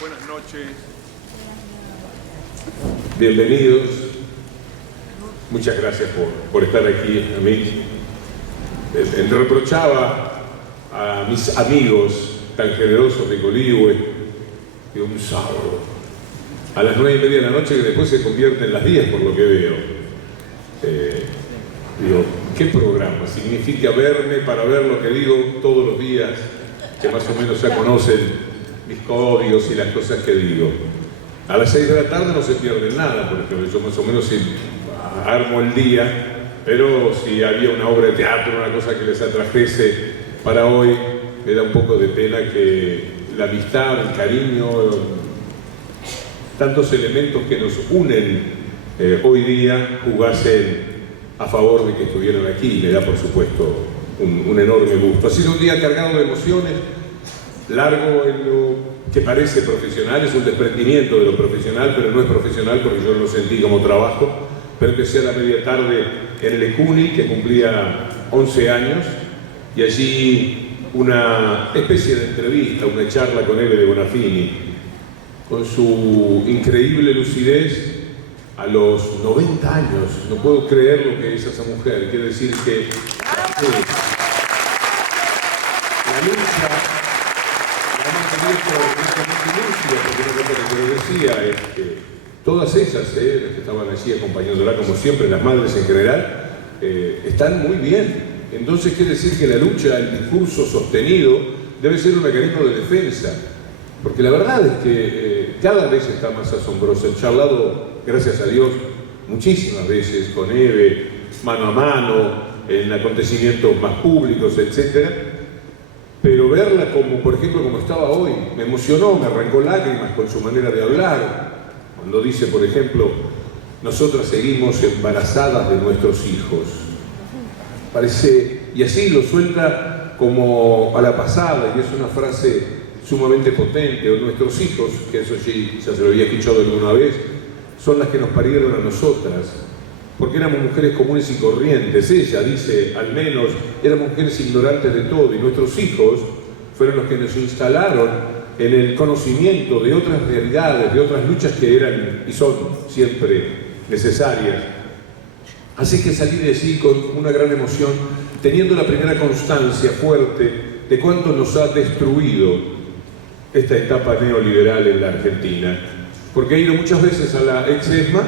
Buenas noches. Bienvenidos. Muchas gracias por estar aquí. A mí reprochaba a mis amigos tan generosos de Coligüe que un sábado a las 9:30 de la noche, que después se convierte en las 10 por lo que veo. Digo, ¿qué programa? Significa verme para ver lo que digo todos los días, que más o menos ya conocen mis códigos y las cosas que digo. A las 6 de la tarde no se pierde nada, por ejemplo, yo más o menos armo el día, pero si había una obra de teatro, una cosa que les atrajese para hoy, me da un poco de pena que la amistad, el cariño, tantos elementos que nos unen hoy día jugasen a favor de que estuvieran aquí. Me da, por supuesto, un enorme gusto. Ha sido un día cargado de emociones, largo en lo que parece profesional, es un desprendimiento de lo profesional, pero no es profesional porque yo lo sentí como trabajo. Pero empecé a la media tarde en el ECUNI, que cumplía 11 años, y allí una especie de entrevista, una charla con Eve de Bonafini, con su increíble lucidez a los 90 años. No puedo creer lo que es esa mujer. Quiere decir que la lucha, porque decía, todas ellas, las que estaban allí acompañándola, como siempre, las madres en general, están muy bien. Entonces quiere decir que la lucha, el discurso sostenido, debe ser un mecanismo de defensa. Porque la verdad es que cada vez está más asombroso. He charlado, gracias a Dios, muchísimas veces con Eve, mano a mano, en acontecimientos más públicos, etc. Pero verla como, por ejemplo, como estaba hoy, me emocionó, me arrancó lágrimas con su manera de hablar. Cuando dice, por ejemplo, nosotras seguimos embarazadas de nuestros hijos. Parece, y así lo suelta como a la pasada, y es una frase sumamente potente. O nuestros hijos, que eso sí, ya se lo había escuchado alguna vez, son las que nos parieron a nosotras, porque éramos mujeres comunes y corrientes. Ella dice, al menos, éramos mujeres ignorantes de todo, y nuestros hijos fueron los que nos instalaron en el conocimiento de otras realidades, de otras luchas que eran y son siempre necesarias. Así que salí de allí con una gran emoción, teniendo la primera constancia fuerte de cuánto nos ha destruido esta etapa neoliberal en la Argentina. Porque he ido muchas veces a la ex-ESMA,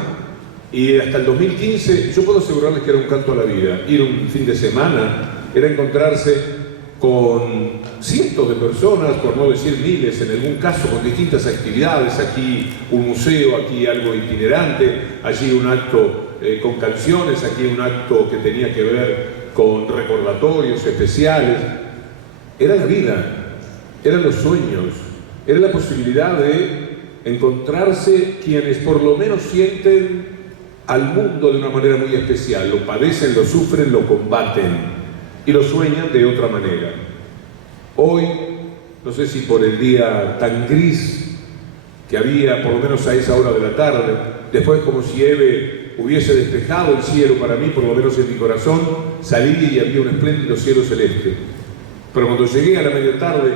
y hasta el 2015, yo puedo asegurarles que era un canto a la vida. Ir un fin de semana era encontrarse con cientos de personas, por no decir miles en algún caso, con distintas actividades. Aquí un museo, aquí algo itinerante, allí un acto con canciones, aquí un acto que tenía que ver con recordatorios especiales. Era la vida, eran los sueños, era la posibilidad de encontrarse quienes por lo menos sienten al mundo de una manera muy especial, lo padecen, lo sufren, lo combaten y lo sueñan de otra manera. Hoy, no sé si por el día tan gris que había, por lo menos a esa hora de la tarde, después como si Eve hubiese despejado el cielo para mí, por lo menos en mi corazón, salí y había un espléndido cielo celeste. Pero cuando llegué a la media tarde,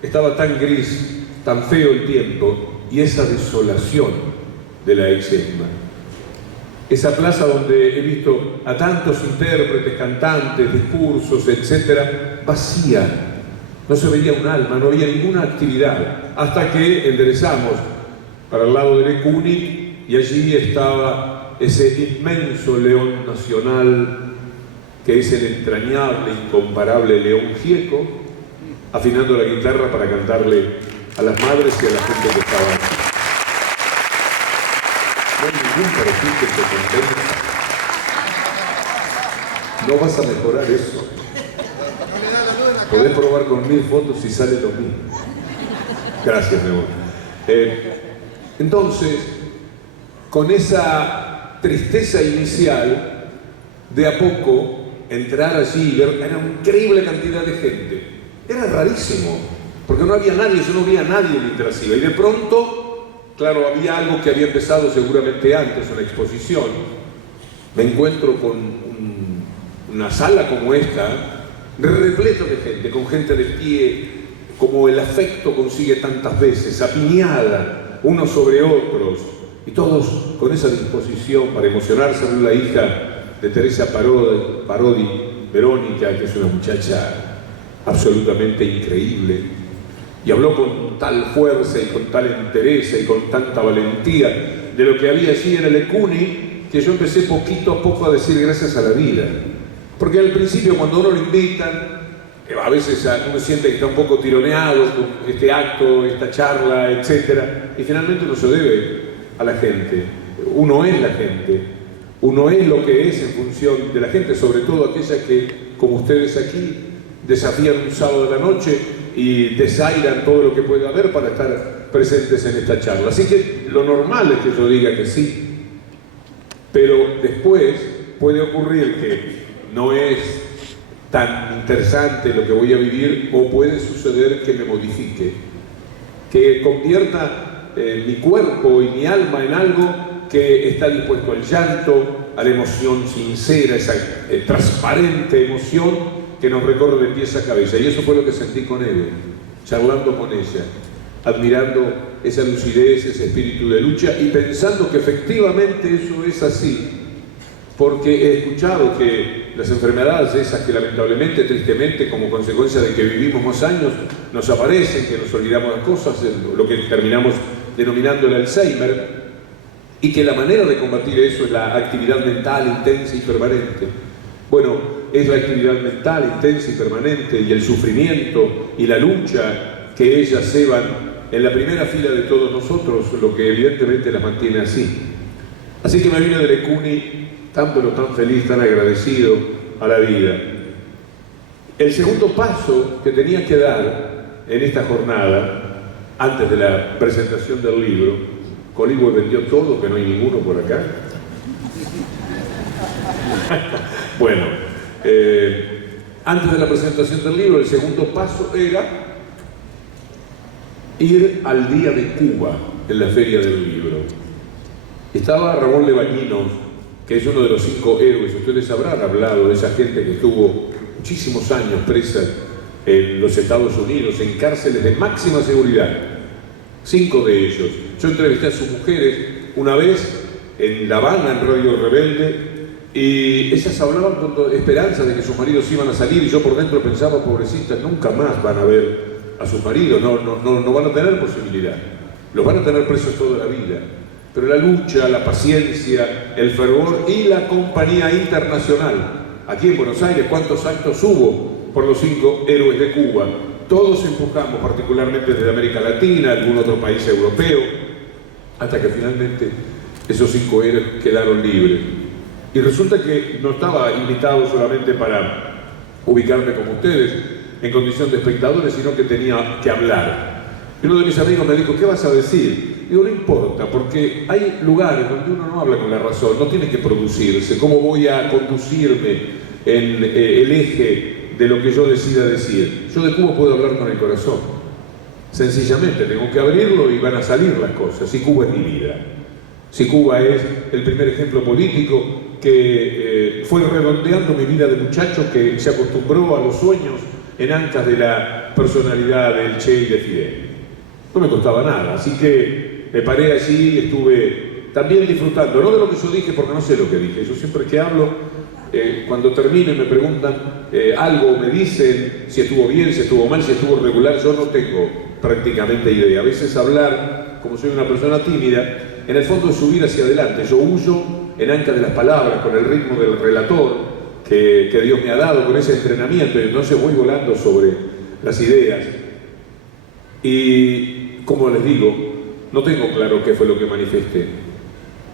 estaba tan gris, tan feo el tiempo, y esa desolación de la ex-ESMA. Esa plaza donde he visto a tantos intérpretes, cantantes, discursos, etcétera, vacía. No se veía un alma, no había ninguna actividad. Hasta que enderezamos para el lado del ECUNI, y allí estaba ese inmenso león nacional, que es el entrañable, incomparable León Gieco, afinando la guitarra para cantarle a las madres y a la gente que estaba aquí. No hay ningún perfil que te contenga. No vas a mejorar eso. Podés probar con 1000 fotos y sale lo mismo. Gracias, mi amor. Entonces, con esa tristeza inicial, de a poco entrar allí y ver, era una increíble cantidad de gente. Era rarísimo, porque no había nadie, yo no veía a nadie mientras iba. Y de pronto, claro, había algo que había empezado seguramente antes, una exposición. Me encuentro con una sala como esta, repleto de gente, con gente de pie, como el afecto consigue tantas veces, apiñada unos sobre otros, y todos con esa disposición para emocionarse. Habló la hija de Teresa Parodi, Verónica, que es una muchacha absolutamente increíble, y habló con tal fuerza y con tal entereza y con tanta valentía de lo que había allí en el ECUNY, que yo empecé poquito a poco a decir gracias a la vida. Porque al principio, cuando uno lo invitan, a veces uno siente que está un poco tironeado con este acto, esta charla, etc. Y finalmente uno se debe a la gente. Uno es la gente. Uno es lo que es en función de la gente, sobre todo aquella que, como ustedes aquí, desafían un sábado de la noche y desairan todo lo que pueda haber para estar presentes en esta charla. Así que lo normal es que yo diga que sí. Pero después puede ocurrir que no es tan interesante lo que voy a vivir, o puede suceder que me modifique, que convierta mi cuerpo y mi alma en algo que está dispuesto al llanto, a la emoción sincera, esa transparente emoción que nos recorre de pies a cabeza. Y eso fue lo que sentí con Eve, charlando con ella, admirando esa lucidez, ese espíritu de lucha y pensando que efectivamente eso es así. Porque he escuchado que las enfermedades esas que lamentablemente, tristemente, como consecuencia de que vivimos más años, nos aparecen, que nos olvidamos las cosas, lo que terminamos denominando el Alzheimer, y que la manera de combatir eso es la actividad mental intensa y permanente. Bueno, es la actividad mental intensa y permanente y el sufrimiento y la lucha que ellas llevan en la primera fila de todos nosotros, lo que evidentemente las mantiene así. Así que me vine del ECUNY tan pero tan feliz, tan agradecido a la vida. El segundo paso que tenía que dar en esta jornada, antes de la presentación del libro, Coligüe vendió todo, que no hay ninguno por acá. Bueno, antes de la presentación del libro, el segundo paso era ir al Día de Cuba en la Feria del Libro. Estaba Ramón Lebañinos, que es uno de los 5 héroes. Ustedes habrán hablado de esa gente que estuvo muchísimos años presa en los Estados Unidos, en cárceles de máxima seguridad. 5 de ellos. Yo entrevisté a sus mujeres una vez en La Habana, en Radio Rebelde, y ellas hablaban con esperanza de que sus maridos iban a salir, y yo por dentro pensaba, pobrecitas, nunca más van a ver a sus maridos, no van a tener posibilidad. Los van a tener presos toda la vida. Pero la lucha, la paciencia, el fervor y la compañía internacional. Aquí en Buenos Aires, ¿cuántos actos hubo por los 5 héroes de Cuba? Todos empujamos, particularmente desde América Latina, algún otro país europeo, hasta que finalmente esos 5 héroes quedaron libres. Y resulta que no estaba invitado solamente para ubicarme como ustedes, en condición de espectadores, sino que tenía que hablar. Y uno de mis amigos me dijo, ¿qué vas a decir? Digo, no importa, porque hay lugares donde uno no habla con la razón, no tiene que producirse. ¿Cómo voy a conducirme en el eje de lo que yo decida decir? Yo de Cuba puedo hablar con el corazón. Sencillamente, tengo que abrirlo y van a salir las cosas. Si Cuba es mi vida, si Cuba es el primer ejemplo político que fue redondeando mi vida de muchacho, que se acostumbró a los sueños en ancas de la personalidad del Che y de Fidel. No me costaba nada, así que me paré allí y estuve también disfrutando, no de lo que yo dije, porque no sé lo que dije. Yo siempre que hablo, cuando termino y me preguntan algo, me dicen si estuvo bien, si estuvo mal, si estuvo regular, yo no tengo prácticamente idea. A veces hablar, como soy una persona tímida, en el fondo es subir hacia adelante. Yo huyo en ancas de las palabras, con el ritmo del relator que Dios me ha dado, con ese entrenamiento, y entonces voy volando sobre las ideas. Y como les digo, no tengo claro qué fue lo que manifesté,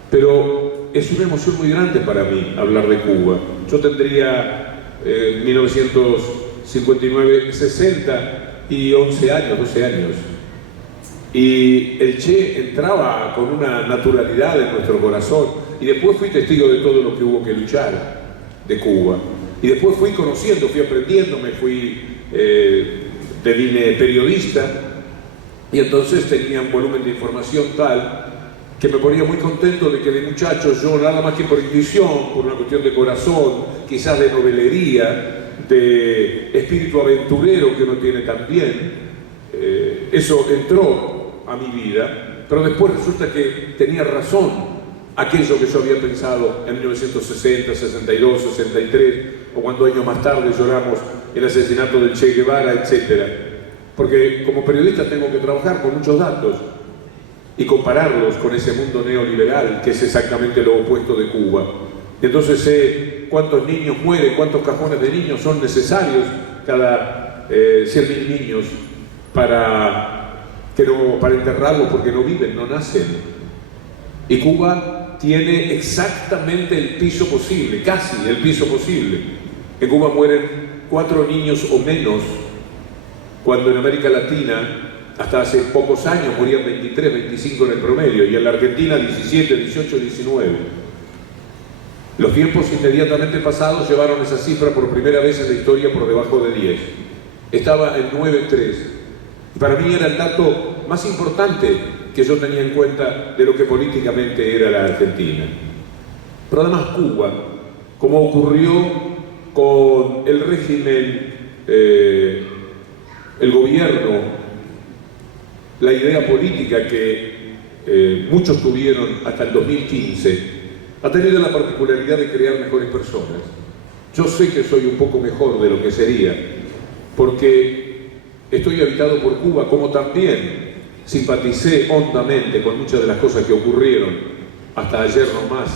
pero es una emoción muy grande para mí hablar de Cuba. Yo tendría 1959, 60 y 11 años, 12 años. Y el Che entraba con una naturalidad en nuestro corazón, y después fui testigo de todo lo que hubo que luchar de Cuba. Y después fui conociendo, fui aprendiendo, me fui devine periodista, y entonces tenía un volumen de información tal que me ponía muy contento de que de muchacho yo, nada más que por intuición, por una cuestión de corazón, quizás de novelería, de espíritu aventurero que uno tiene también, eso entró a mi vida, pero después resulta que tenía razón aquello que yo había pensado en 1960, 62, 63, o cuando años más tarde lloramos el asesinato del Che Guevara, etc. Porque como periodista tengo que trabajar con muchos datos y compararlos con ese mundo neoliberal que es exactamente lo opuesto de Cuba. Entonces sé cuántos niños mueren, cuántos cajones de niños son necesarios cada 100.000 niños para enterrarlos porque no viven, no nacen. Y Cuba tiene exactamente el piso posible, casi el piso posible. En Cuba mueren 4 niños o menos, cuando en América Latina hasta hace pocos años morían 23, 25 en el promedio, y en la Argentina 17, 18, 19. Los tiempos inmediatamente pasados llevaron esa cifra por primera vez en la historia por debajo de 10. Estaba en 9,3. Para mí era el dato más importante que yo tenía en cuenta de lo que políticamente era la Argentina. Pero además Cuba, como ocurrió con el régimen, el gobierno, la idea política que muchos tuvieron hasta el 2015, ha tenido la particularidad de crear mejores personas. Yo sé que soy un poco mejor de lo que sería, porque estoy habitado por Cuba, como también simpaticé hondamente con muchas de las cosas que ocurrieron hasta ayer nomás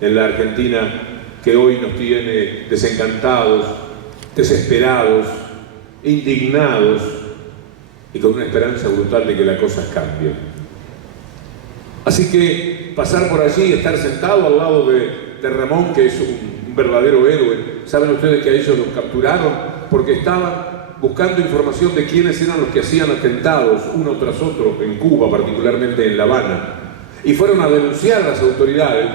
en la Argentina, que hoy nos tiene desencantados, desesperados, indignados y con una esperanza brutal de que las cosas cambien. Así que pasar por allí, estar sentado al lado de Ramón, que es un verdadero héroe. Saben ustedes que a ellos los capturaron porque estaban buscando información de quiénes eran los que hacían atentados uno tras otro en Cuba, particularmente en La Habana, y fueron a denunciar a las autoridades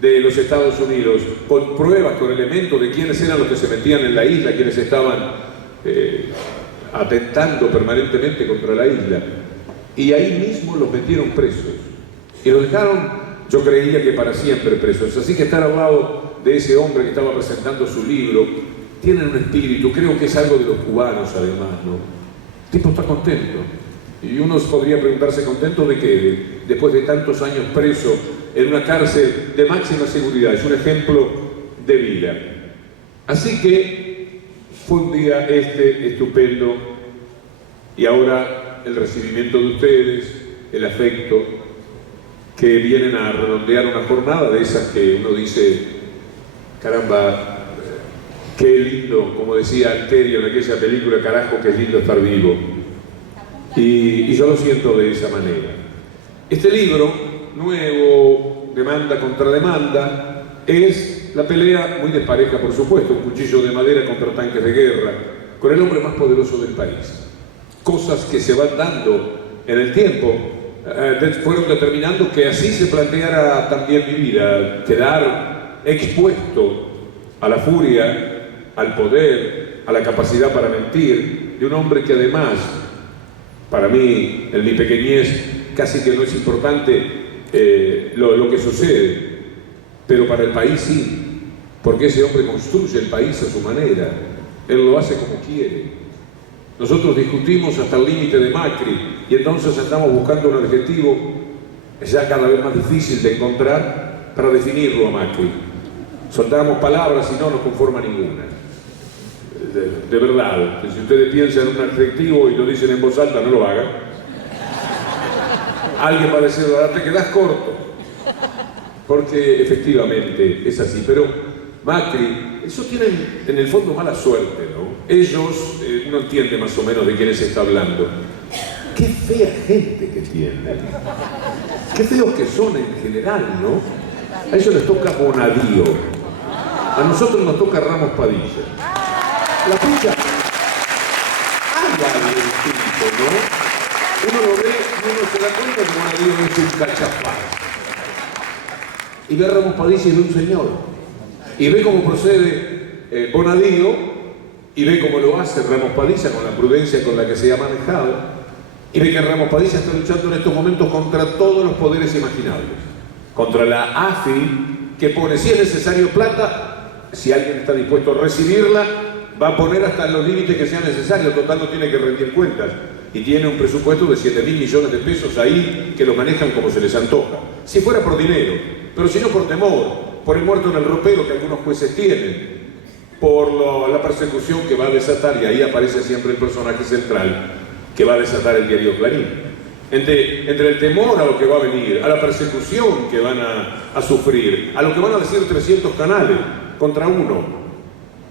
de los Estados Unidos con pruebas, con elementos de quiénes eran los que se metían en la isla, quienes estaban atentando permanentemente contra la isla, y ahí mismo los metieron presos y los dejaron, yo creía que para siempre, presos. Así que estar al lado de ese hombre que estaba presentando su libro, tienen un espíritu, creo que es algo de los cubanos además, ¿no? El tipo está contento, y uno podría preguntarse, ¿contento de qué? Después de tantos años preso en una cárcel de máxima seguridad. Es un ejemplo de vida. Así que fue un día estupendo, y ahora el recibimiento de ustedes, el afecto, que vienen a redondear una jornada de esas que uno dice, caramba, qué lindo, como decía Alterio en aquella película, carajo, qué lindo estar vivo. Y yo lo siento de esa manera. Este libro, nuevo, demanda contra demanda, es la pelea muy despareja, por supuesto, un cuchillo de madera contra tanques de guerra, con el hombre más poderoso del país. Cosas que se van dando en el tiempo fueron determinando que así se planteara también mi vida, quedar expuesto a la furia, al poder, a la capacidad para mentir, de un hombre que además, para mí, en mi pequeñez, casi que no es importante lo que sucede, pero para el país sí, porque ese hombre construye el país a su manera, él lo hace como quiere. Nosotros discutimos hasta el límite de Macri, y entonces andamos buscando un adjetivo ya cada vez más difícil de encontrar para definirlo a Macri. Soltamos palabras y no nos conforma ninguna. De verdad, si ustedes piensan en un adjetivo y lo dicen en voz alta, no lo hagan. Alguien va a decir, ahora te quedás corto. Porque efectivamente es así, pero Macri, eso tienen en el fondo mala suerte, ¿no? Ellos, uno entiende más o menos de quién se está hablando. Qué fea gente que tienen. Qué feos que son en general, ¿no? A ellos les toca Bonadío. A nosotros nos toca Ramos Padilla. La pucha. Habla del tipo, ¿no? Uno lo ve y uno se da cuenta que Bonadío es un cachapaz. Y ve a Ramos Padilla y ve un señor. Y ve cómo procede Bonadío, y ve cómo lo hace Ramos Padilla con la prudencia con la que se ha manejado, y ve que Ramos Padilla está luchando en estos momentos contra todos los poderes imaginables. Contra la AFI, que pone, si es necesario plata, si alguien está dispuesto a recibirla, va a poner hasta los límites que sean necesarios, total no tiene que rendir cuentas. y tiene un presupuesto de 7.000 millones de pesos ahí que lo manejan como se les antoja. Si fuera por dinero, pero si no por temor, por el muerto en el ropero que algunos jueces tienen, por la persecución que va a desatar, y ahí aparece siempre el personaje central que va a desatar el diario Clarín. Entre el temor a lo que va a venir, a la persecución que van a sufrir, a lo que van a decir 300 canales contra uno,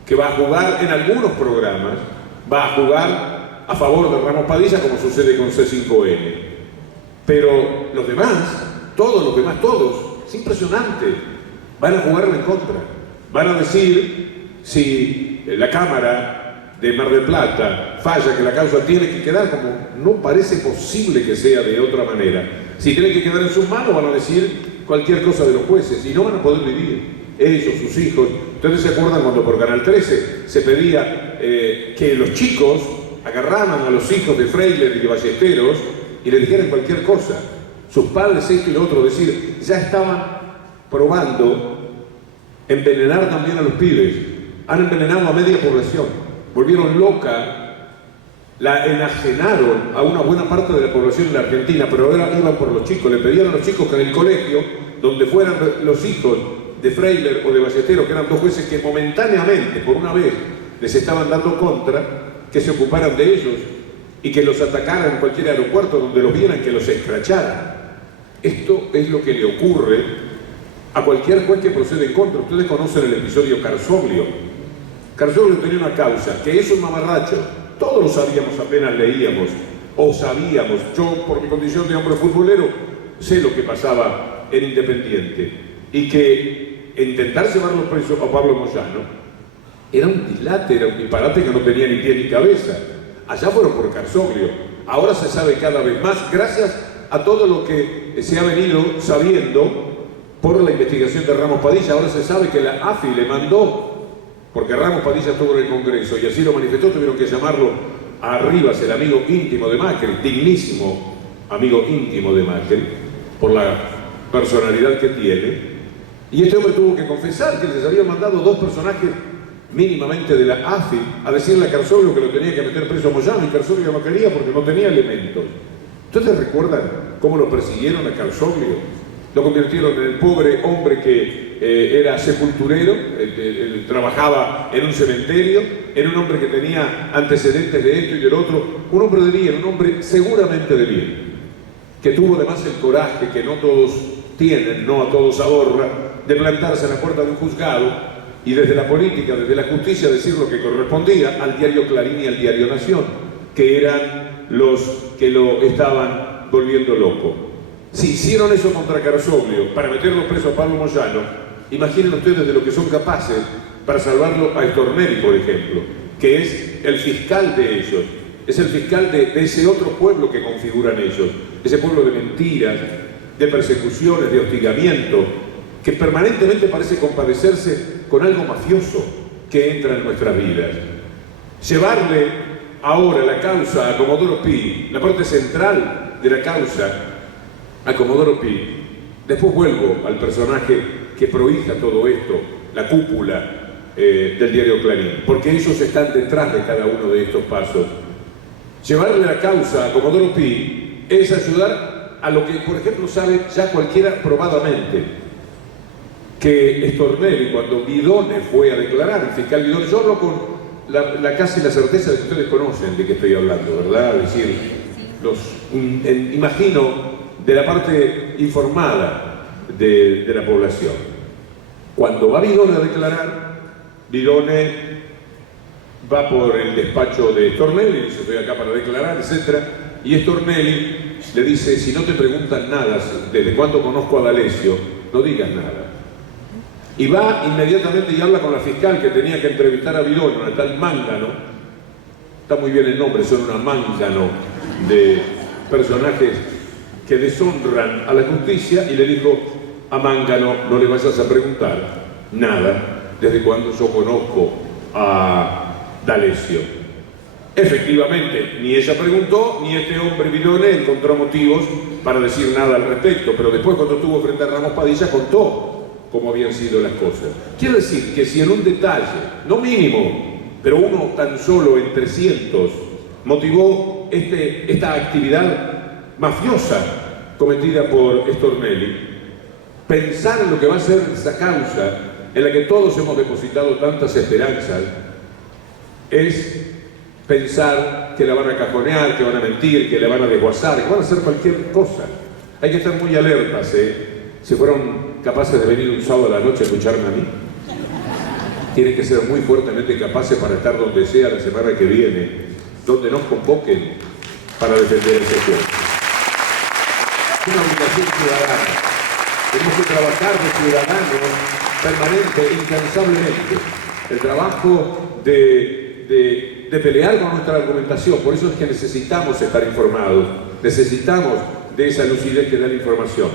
que va a jugar en algunos programas, va a jugar a favor de Ramos Padilla, como sucede con C5N. Pero los demás, todos, es impresionante, van a jugarle en contra. Van a decir, si la Cámara de Mar del Plata falla que la causa tiene que quedar como no parece posible que sea de otra manera. Si tiene que quedar en sus manos, van a decir cualquier cosa de los jueces y no van a poder vivir. Ellos, sus hijos. Ustedes se acuerdan cuando por Canal 13 se pedía que los chicos agarraran a los hijos de Freiler y de Ballesteros y le dijeran cualquier cosa. Sus padres esto y lo otro, decir, ya estaban probando envenenar también a los pibes. Han envenenado a media población. Volvieron loca, la enajenaron a una buena parte de la población en la Argentina, pero ahora iban por los chicos. Le pedían a los chicos que en el colegio, donde fueran los hijos de Freiler o de Ballesteros, que eran dos jueces que momentáneamente, por una vez, les estaban dando contra, que se ocuparan de ellos y que los atacaran en cualquier aeropuerto donde los vieran, que los escracharan. Esto es lo que le ocurre a cualquier juez que procede en contra. Ustedes conocen el episodio Carsoglio. Carsoglio tenía una causa, que es un mamarracho. Todos lo sabíamos, apenas leíamos, o sabíamos. Yo, por mi condición de hombre futbolero, sé lo que pasaba en Independiente. Y que intentar llevarlo preso a Pablo Moyano era un dilate, era un disparate que no tenía ni pie ni cabeza. Allá fueron por Carsoglio. Ahora se sabe cada vez más, gracias a todo lo que se ha venido sabiendo por la investigación de Ramos Padilla. Ahora se sabe que la AFI le mandó, porque Ramos Padilla estuvo en el Congreso y así lo manifestó, tuvieron que llamarlo a Rivas, el amigo íntimo de Macri, dignísimo amigo íntimo de Macri, por la personalidad que tiene. Y este hombre tuvo que confesar que les habían mandado dos personajes mínimamente de la AFI a decirle a Carsoglio que lo tenía que meter preso a Moyano, y Carsoglio no quería porque no tenía elementos. ¿Ustedes recuerdan cómo lo persiguieron a Carsoglio? Lo convirtieron en el pobre hombre que era sepulturero, trabajaba en un cementerio, era un hombre que tenía antecedentes de esto y del otro, un hombre de bien, un hombre seguramente de bien, que tuvo además el coraje que no todos tienen, no a todos aborra, de plantarse en la puerta de un juzgado y desde la política, desde la justicia, decir lo que correspondía al diario Clarín y al diario Nación, que eran los que lo estaban volviendo loco. Si hicieron eso contra Carsoglio para meterlo preso a Pablo Moyano, imaginen ustedes de lo que son capaces para salvarlo a Stornelli, por ejemplo, que es el fiscal de ellos, es el fiscal de ese otro pueblo que configuran ellos, ese pueblo de mentiras, de persecuciones, de hostigamiento, que permanentemente parece compadecerse con algo mafioso que entra en nuestras vidas. Llevarle ahora la causa a Comodoro Pi, la parte central de la causa a Comodoro Pi. Después vuelvo al personaje que prohija todo esto, la cúpula del diario Clarín, porque ellos están detrás de cada uno de estos pasos. Llevarle la causa a Comodoro Pi es ayudar a lo que, por ejemplo, sabe ya cualquiera probadamente, que Stornelli, cuando Guidone fue a declarar, el fiscal Guidone, yo hablo con casi la certeza de que ustedes conocen de qué estoy hablando, ¿verdad? Es decir, imagino de la parte informada de la población. Cuando va Guidone a declarar, Guidone va por el despacho de Stornelli, dice, estoy acá para declarar, etc. Y Stornelli le dice, si no te preguntan nada, desde cuándo conozco a D'Alessio, no digas nada. Y va inmediatamente y habla con la fiscal que tenía que entrevistar a Guidone, una tal Mángano. Está muy bien el nombre, son una Mángano de personajes que deshonran a la justicia, y le dijo a Mángano, no le vayas a preguntar nada desde cuando yo conozco a D'Alessio. Efectivamente, ni ella preguntó, ni este hombre Guidone encontró motivos para decir nada al respecto, pero después, cuando estuvo frente a Ramos Padilla, contó cómo habían sido las cosas. Quiero decir que si en un detalle, no mínimo, pero uno tan solo en 300, motivó esta actividad mafiosa cometida por Stornelli, pensar en lo que va a ser esa causa en la que todos hemos depositado tantas esperanzas, es pensar que la van a cajonear, que van a mentir, que le van a desguazar, que van a hacer cualquier cosa. Hay que estar muy alertas, Si fueron capaces de venir un sábado a la noche a escucharme a mí, tienen que ser muy fuertemente capaces para estar donde sea la semana que viene, donde nos convoquen para defender ese pueblo. Es una obligación ciudadana. Tenemos que trabajar de ciudadanos permanente, incansablemente. El trabajo de pelear con nuestra argumentación. Por eso es que necesitamos estar informados, necesitamos de esa lucidez que da la información.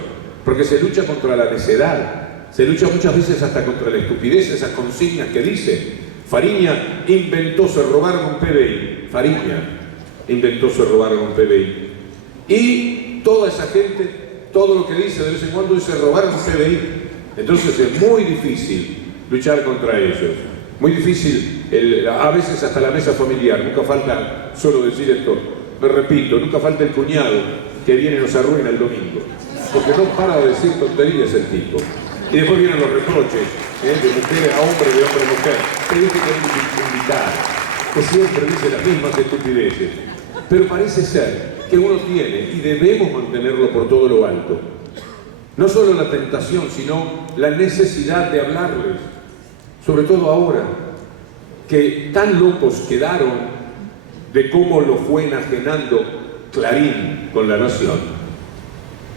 Porque se lucha contra la necedad. Se lucha muchas veces hasta contra la estupidez, esas consignas que dicen. Fariña inventó, se robaron un PBI. Fariña inventó, se robaron un PBI. Y toda esa gente, todo lo que dice de vez en cuando es se robaron un PBI. Entonces es muy difícil luchar contra ellos. Muy difícil, a veces hasta la mesa familiar. Nunca falta, solo decir esto, me repito, nunca falta el cuñado que viene y nos arruina el domingo. Porque no para de decir tonterías el tipo. Y después vienen los reproches, de mujer a hombre, de hombre a mujer. Te dice que hay un militar, que siempre dice las mismas estupideces. Pero parece ser que uno tiene, y debemos mantenerlo por todo lo alto, no solo la tentación, sino la necesidad de hablarles, sobre todo ahora, que tan locos quedaron de cómo lo fue enajenando Clarín con La Nación,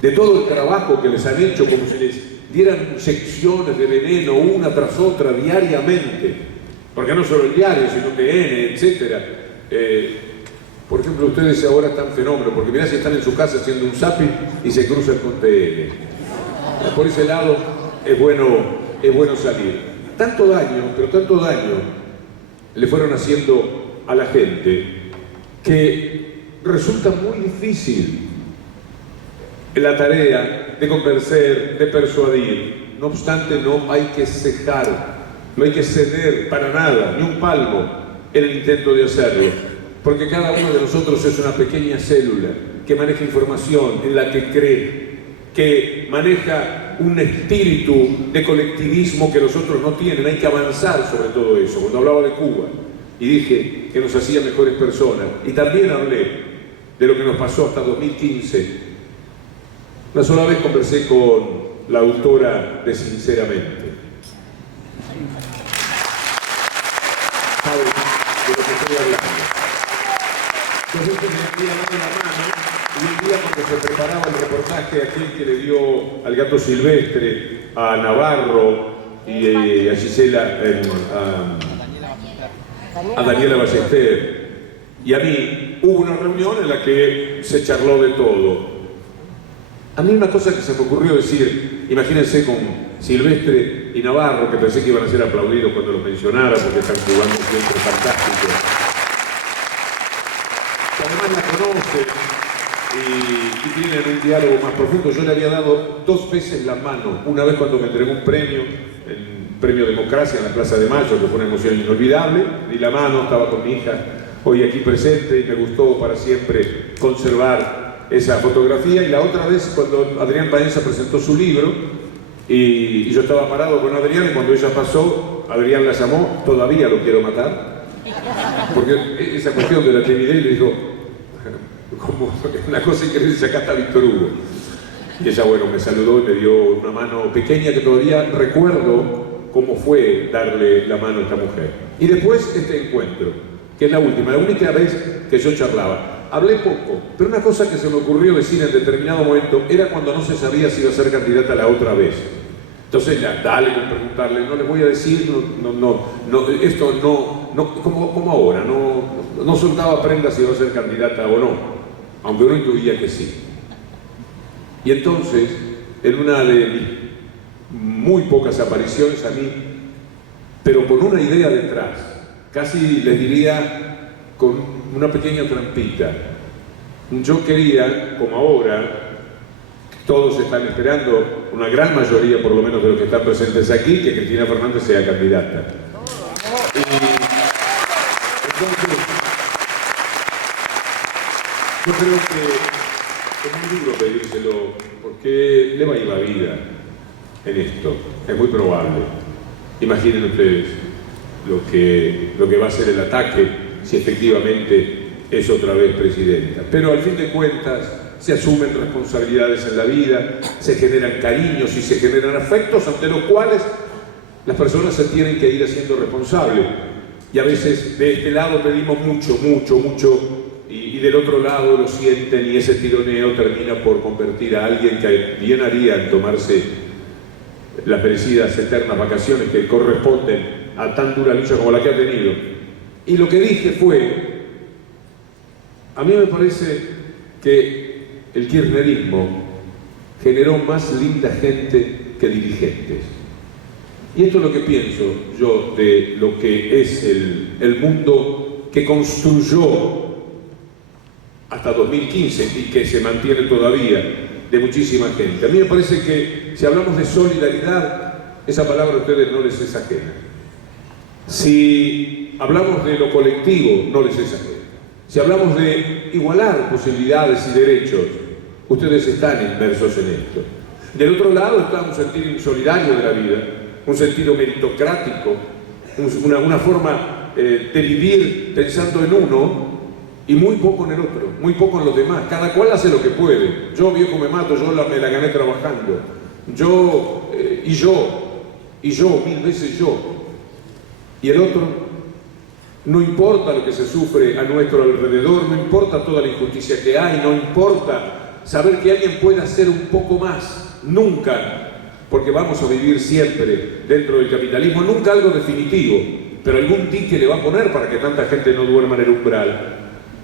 de todo el trabajo que les han hecho, como si les dieran inyecciones de veneno una tras otra diariamente, porque no solo el diario, sino TN, etc. Por ejemplo, ustedes ahora están fenómenos, porque mirá si están en su casa haciendo un zapping y se cruzan con TN. Por ese lado es bueno salir. Tanto daño, pero tanto daño le fueron haciendo a la gente que resulta muy difícil la tarea de convencer, de persuadir. No obstante, no hay que cejar, no hay que ceder para nada, ni un palmo en el intento de hacerlo, porque cada uno de nosotros es una pequeña célula que maneja información, en la que cree, que maneja un espíritu de colectivismo que los otros no tienen. Hay que avanzar sobre todo eso. Cuando hablaba de Cuba y dije que nos hacía mejores personas, y también hablé de lo que nos pasó hasta 2015, una sola vez conversé con la autora de Sinceramente. ¿Sabe de lo que estoy hablando? Entonces me había dado la mano, y un día cuando se preparaba el reportaje, aquel que le dio al gato silvestre, a Navarro y a Gisela, a Daniela Ballester y a mí, hubo una reunión en la que se charló de todo. A mí una cosa que se me ocurrió decir, imagínense con Silvestre y Navarro, que pensé que iban a ser aplaudidos cuando los mencionara, porque están jugando siempre fantástico. Además la conocen y tienen un diálogo más profundo. Yo le había dado 2 veces la mano, una vez cuando me entregó un premio, el premio Democracia en la Plaza de Mayo, que fue una emoción inolvidable, di la mano, estaba con mi hija hoy aquí presente y me gustó para siempre conservar esa fotografía. Y la otra vez cuando Adrián Paenza presentó su libro y yo estaba parado con Adrián, y cuando ella pasó, Adrián la llamó, todavía lo quiero matar, porque esa cuestión de la timidez le dijo, como una cosa increíble, acá está Víctor Hugo. Y ella, bueno, me saludó y me dio una mano pequeña, que todavía recuerdo cómo fue darle la mano a esta mujer. Y después este encuentro, que es la única vez que yo charlaba. Hablé poco, pero una cosa que se me ocurrió decir en determinado momento era cuando no se sabía si iba a ser candidata la otra vez. Entonces ya, dale con preguntarle, no le voy a decir, esto no, como ahora, no soltaba prenda si iba a ser candidata o no, aunque uno intuía que sí. Y entonces, en una de mis muy pocas apariciones a mí, pero con una idea detrás, casi les diría con una pequeña trampita, yo quería, como ahora, todos están esperando, una gran mayoría por lo menos de los que están presentes aquí, que Cristina Fernández sea candidata. Y entonces, Yo creo que es muy duro pedírselo, porque le va a ir la vida en esto, es muy probable. Imaginen ustedes lo que va a ser el ataque si efectivamente es otra vez presidenta. Pero al fin de cuentas se asumen responsabilidades en la vida, se generan cariños y se generan afectos ante los cuales las personas se tienen que ir haciendo responsables. Y a veces de este lado pedimos mucho, y del otro lado lo sienten, y ese tironeo termina por convertir a alguien que bien haría en tomarse las merecidas eternas vacaciones que corresponden a tan dura lucha como la que ha tenido. Y lo que dije fue, a mí me parece que el kirchnerismo generó más linda gente que dirigentes. Y esto es lo que pienso yo de lo que es el mundo que construyó hasta 2015 y que se mantiene todavía de muchísima gente. A mí me parece que si hablamos de solidaridad, esa palabra a ustedes no les es ajena. Si hablamos de lo colectivo, no les es ajena. Si hablamos de igualar posibilidades y derechos, ustedes están inmersos en esto. Del otro lado está un sentido insolidario de la vida, un sentido meritocrático, una forma de vivir pensando en uno y muy poco en el otro, muy poco en los demás. Cada cual hace lo que puede. Yo, viejo, me mato, yo me la gané trabajando. Yo, mil veces yo. Y el otro, no importa lo que se sufre a nuestro alrededor, no importa toda la injusticia que hay, no importa saber que alguien puede hacer un poco más, nunca, porque vamos a vivir siempre dentro del capitalismo, nunca algo definitivo, pero algún dique le va a poner para que tanta gente no duerma en el umbral,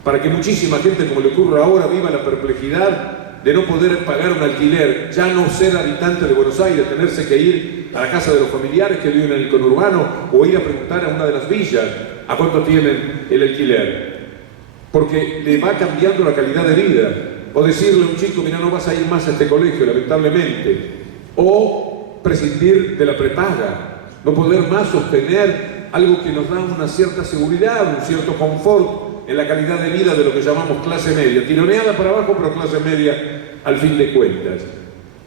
para que muchísima gente, como le ocurre ahora, viva la perplejidad de no poder pagar un alquiler, ya no ser habitante de Buenos Aires, tenerse que ir a la casa de los familiares que viven en el conurbano o ir a preguntar a una de las villas a cuánto tienen el alquiler, porque le va cambiando la calidad de vida. O decirle a un chico, mira, no vas a ir más a este colegio, lamentablemente. O prescindir de la prepaga, no poder más sostener algo que nos da una cierta seguridad, un cierto confort en la calidad de vida de lo que llamamos clase media. Tironeada para abajo, pero clase media al fin de cuentas.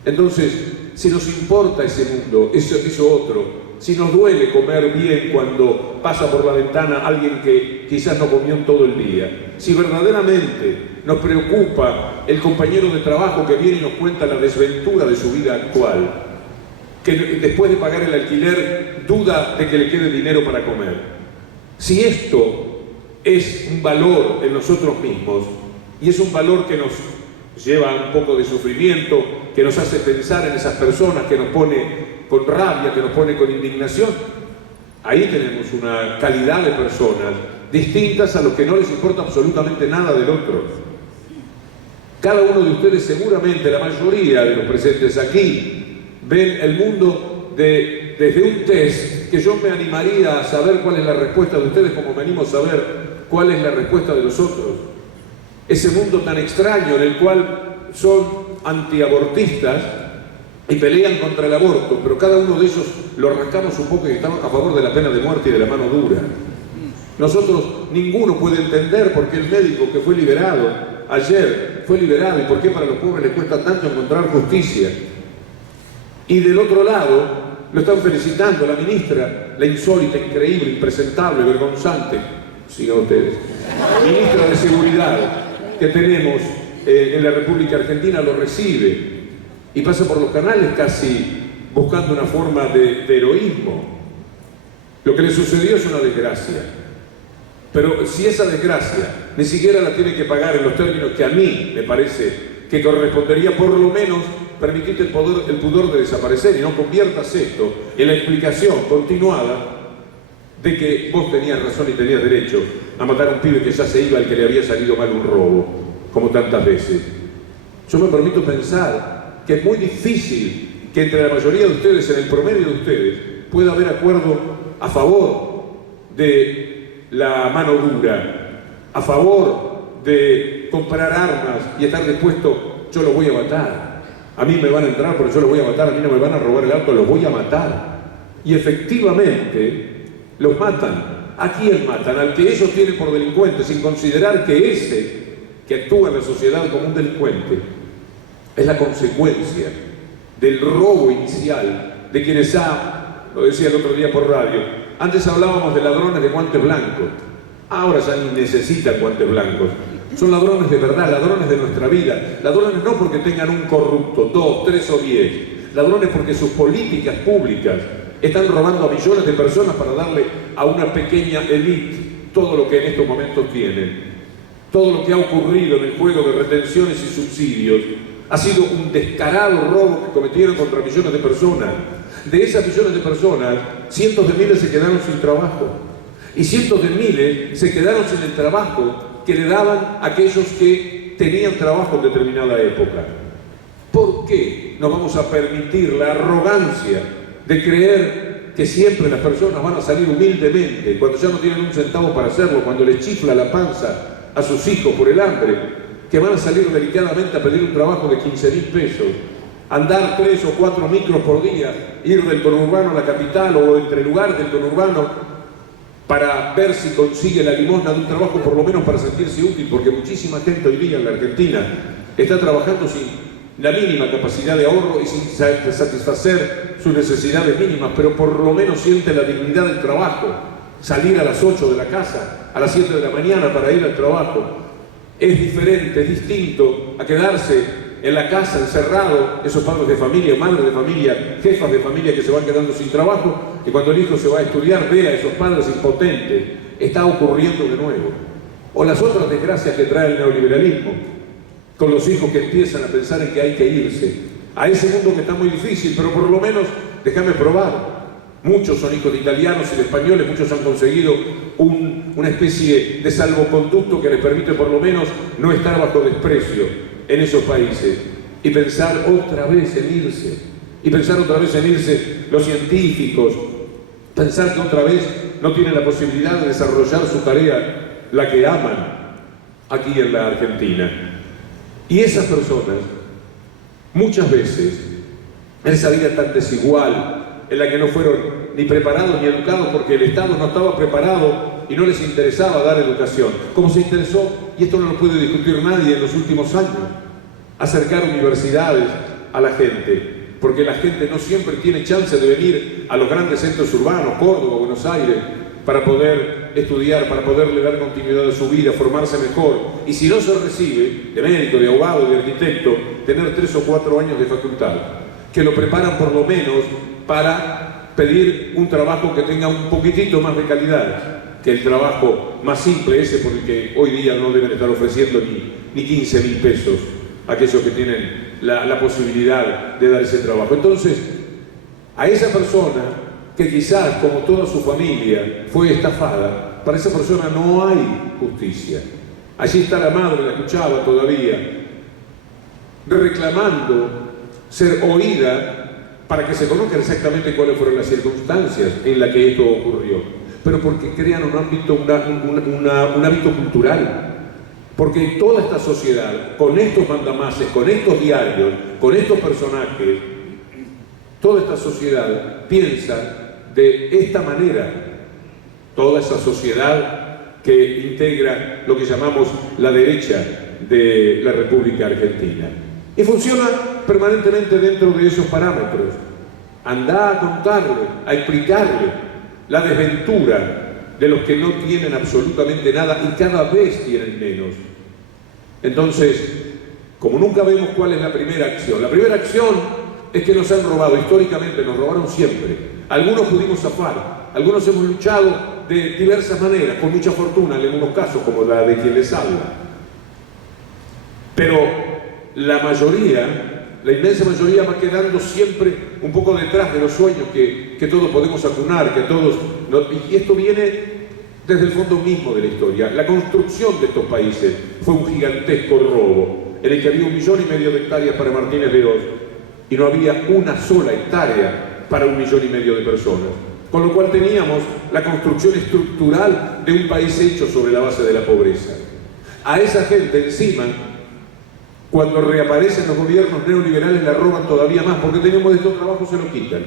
Entonces, si nos importa ese mundo, eso otro, si nos duele comer bien cuando pasa por la ventana alguien que quizás no comió en todo el día, si verdaderamente nos preocupa el compañero de trabajo que viene y nos cuenta la desventura de su vida actual, que después de pagar el alquiler duda de que le quede dinero para comer, si esto es un valor en nosotros mismos y es un valor que nos lleva a un poco de sufrimiento, que nos hace pensar en esas personas, que nos pone con rabia, que nos pone con indignación, ahí tenemos una calidad de personas distintas a los que no les importa absolutamente nada del otro. Cada uno de ustedes, seguramente la mayoría de los presentes aquí, ven el mundo desde un test que yo me animaría a saber cuál es la respuesta de ustedes, como me animo a saber cuál es la respuesta de los otros. Ese mundo tan extraño en el cual son antiabortistas y pelean contra el aborto, pero cada uno de ellos lo arrancamos un poco y estamos a favor de la pena de muerte y de la mano dura. Nosotros, ninguno puede entender por qué el médico que fue liberado ayer fue liberado y por qué para los pobres les cuesta tanto encontrar justicia. Y del otro lado, lo están felicitando la ministra, la insólita, increíble, impresentable, vergonzante, sigan ustedes, ministra de Seguridad que tenemos en la República Argentina, lo recibe y pasa por los canales casi buscando una forma de heroísmo. Lo que le sucedió es una desgracia, pero si esa desgracia ni siquiera la tiene que pagar en los términos que a mí me parece que correspondería, por lo menos permitirte el pudor de desaparecer y no conviertas esto en la explicación continuada de que vos tenías razón y tenías derecho a matar a un pibe que ya se iba, al que le había salido mal un robo, como tantas veces. Yo me permito pensar que es muy difícil que entre la mayoría de ustedes, en el promedio de ustedes, pueda haber acuerdo a favor de la mano dura, a favor de comprar armas y estar dispuesto, yo lo voy a matar. A mí me van a entrar, pero yo lo voy a matar, a mí no me van a robar el auto, los voy a matar. Y efectivamente los matan. ¿A quién matan? Al que ellos tienen por delincuente, sin considerar que ese que actúa en la sociedad como un delincuente, es la consecuencia del robo inicial de quienes lo decía el otro día por radio, antes hablábamos de ladrones de guantes blancos, ahora ya ni necesitan guantes blancos, son ladrones de verdad, ladrones de nuestra vida, ladrones no porque tengan un corrupto, 2, 3 o 10, ladrones porque sus políticas públicas están robando a millones de personas para darle a una pequeña élite todo lo que en estos momentos tienen. Todo lo que ha ocurrido en el juego de retenciones y subsidios ha sido un descarado robo que cometieron contra millones de personas. De esas millones de personas, cientos de miles se quedaron sin trabajo. Y cientos de miles se quedaron sin el trabajo que le daban a aquellos que tenían trabajo en determinada época. ¿Por qué nos vamos a permitir la arrogancia de creer que siempre las personas van a salir humildemente, cuando ya no tienen un centavo para hacerlo, cuando les chifla la panza a sus hijos por el hambre, que van a salir delicadamente a pedir un trabajo de 15.000 pesos, andar 3 o 4 micros por día, ir del conurbano a la capital o entre lugares del conurbano para ver si consigue la limosna de un trabajo, por lo menos para sentirse útil, porque muchísima gente hoy día en la Argentina está trabajando sin la mínima capacidad de ahorro y sin satisfacer sus necesidades mínimas, pero por lo menos siente la dignidad del trabajo. Salir a las 8 de la casa, a las 7 de la mañana para ir al trabajo, es diferente, es distinto a quedarse en la casa encerrado, esos padres de familia, madres de familia, jefas de familia que se van quedando sin trabajo, y cuando el hijo se va a estudiar ve a esos padres impotentes. Está ocurriendo de nuevo. O las otras desgracias que trae el neoliberalismo, con los hijos que empiezan a pensar en que hay que irse a ese mundo que está muy difícil, pero por lo menos déjame probar. Muchos son hijos de italianos y de españoles, muchos han conseguido una especie de salvoconducto que les permite por lo menos no estar bajo desprecio en esos países y pensar otra vez en irse, y pensar otra vez en irse los científicos, pensar que otra vez no tienen la posibilidad de desarrollar su tarea, la que aman, aquí en la Argentina. Y esas personas, muchas veces, en esa vida tan desigual, en la que no fueron ni preparados ni educados porque el Estado no estaba preparado y no les interesaba dar educación, como se interesó, y esto no lo puede discutir nadie en los últimos años, acercar universidades a la gente, porque la gente no siempre tiene chance de venir a los grandes centros urbanos, Córdoba, Buenos Aires, para poder estudiar, para poderle dar continuidad a su vida, formarse mejor, y si no se recibe de médico, de abogado, de arquitecto, tener 3 o 4 años de facultad, que lo preparan por lo menos para pedir un trabajo que tenga un poquitito más de calidad que el trabajo más simple, ese por el que hoy día no deben estar ofreciendo ni 15.000 pesos a aquellos que tienen la posibilidad de dar ese trabajo. Entonces, a esa persona que quizás, como toda su familia, fue estafada, para esa persona no hay justicia. Allí está la madre, la escuchaba todavía, reclamando ser oída para que se conozcan exactamente cuáles fueron las circunstancias en las que esto ocurrió, pero porque crean un ámbito, un hábito cultural, porque toda esta sociedad, con estos mandamases, con estos diarios, con estos personajes, toda esta sociedad piensa de esta manera, toda esa sociedad que integra lo que llamamos la derecha de la República Argentina. Y funciona permanentemente dentro de esos parámetros. Anda a contarle, a explicarle la desventura de los que no tienen absolutamente nada y cada vez tienen menos. Entonces, como nunca vemos cuál es la primera acción es que nos han robado, históricamente nos robaron siempre. Algunos pudimos zafar, algunos hemos luchado de diversas maneras, con mucha fortuna en algunos casos, como la de quien les habla. Pero la mayoría, la inmensa mayoría va quedando siempre un poco detrás de los sueños que todos podemos acunar, que todos... Y esto viene desde el fondo mismo de la historia. La construcción de estos países fue un gigantesco robo, en el que había 1,5 millones de hectáreas para Martínez de Oz y no había una sola hectárea para 1,5 millones de personas. Con lo cual teníamos la construcción estructural de un país hecho sobre la base de la pobreza. A esa gente encima, cuando reaparecen los gobiernos neoliberales, la roban todavía más, porque tenemos de estos trabajos, se lo quitan.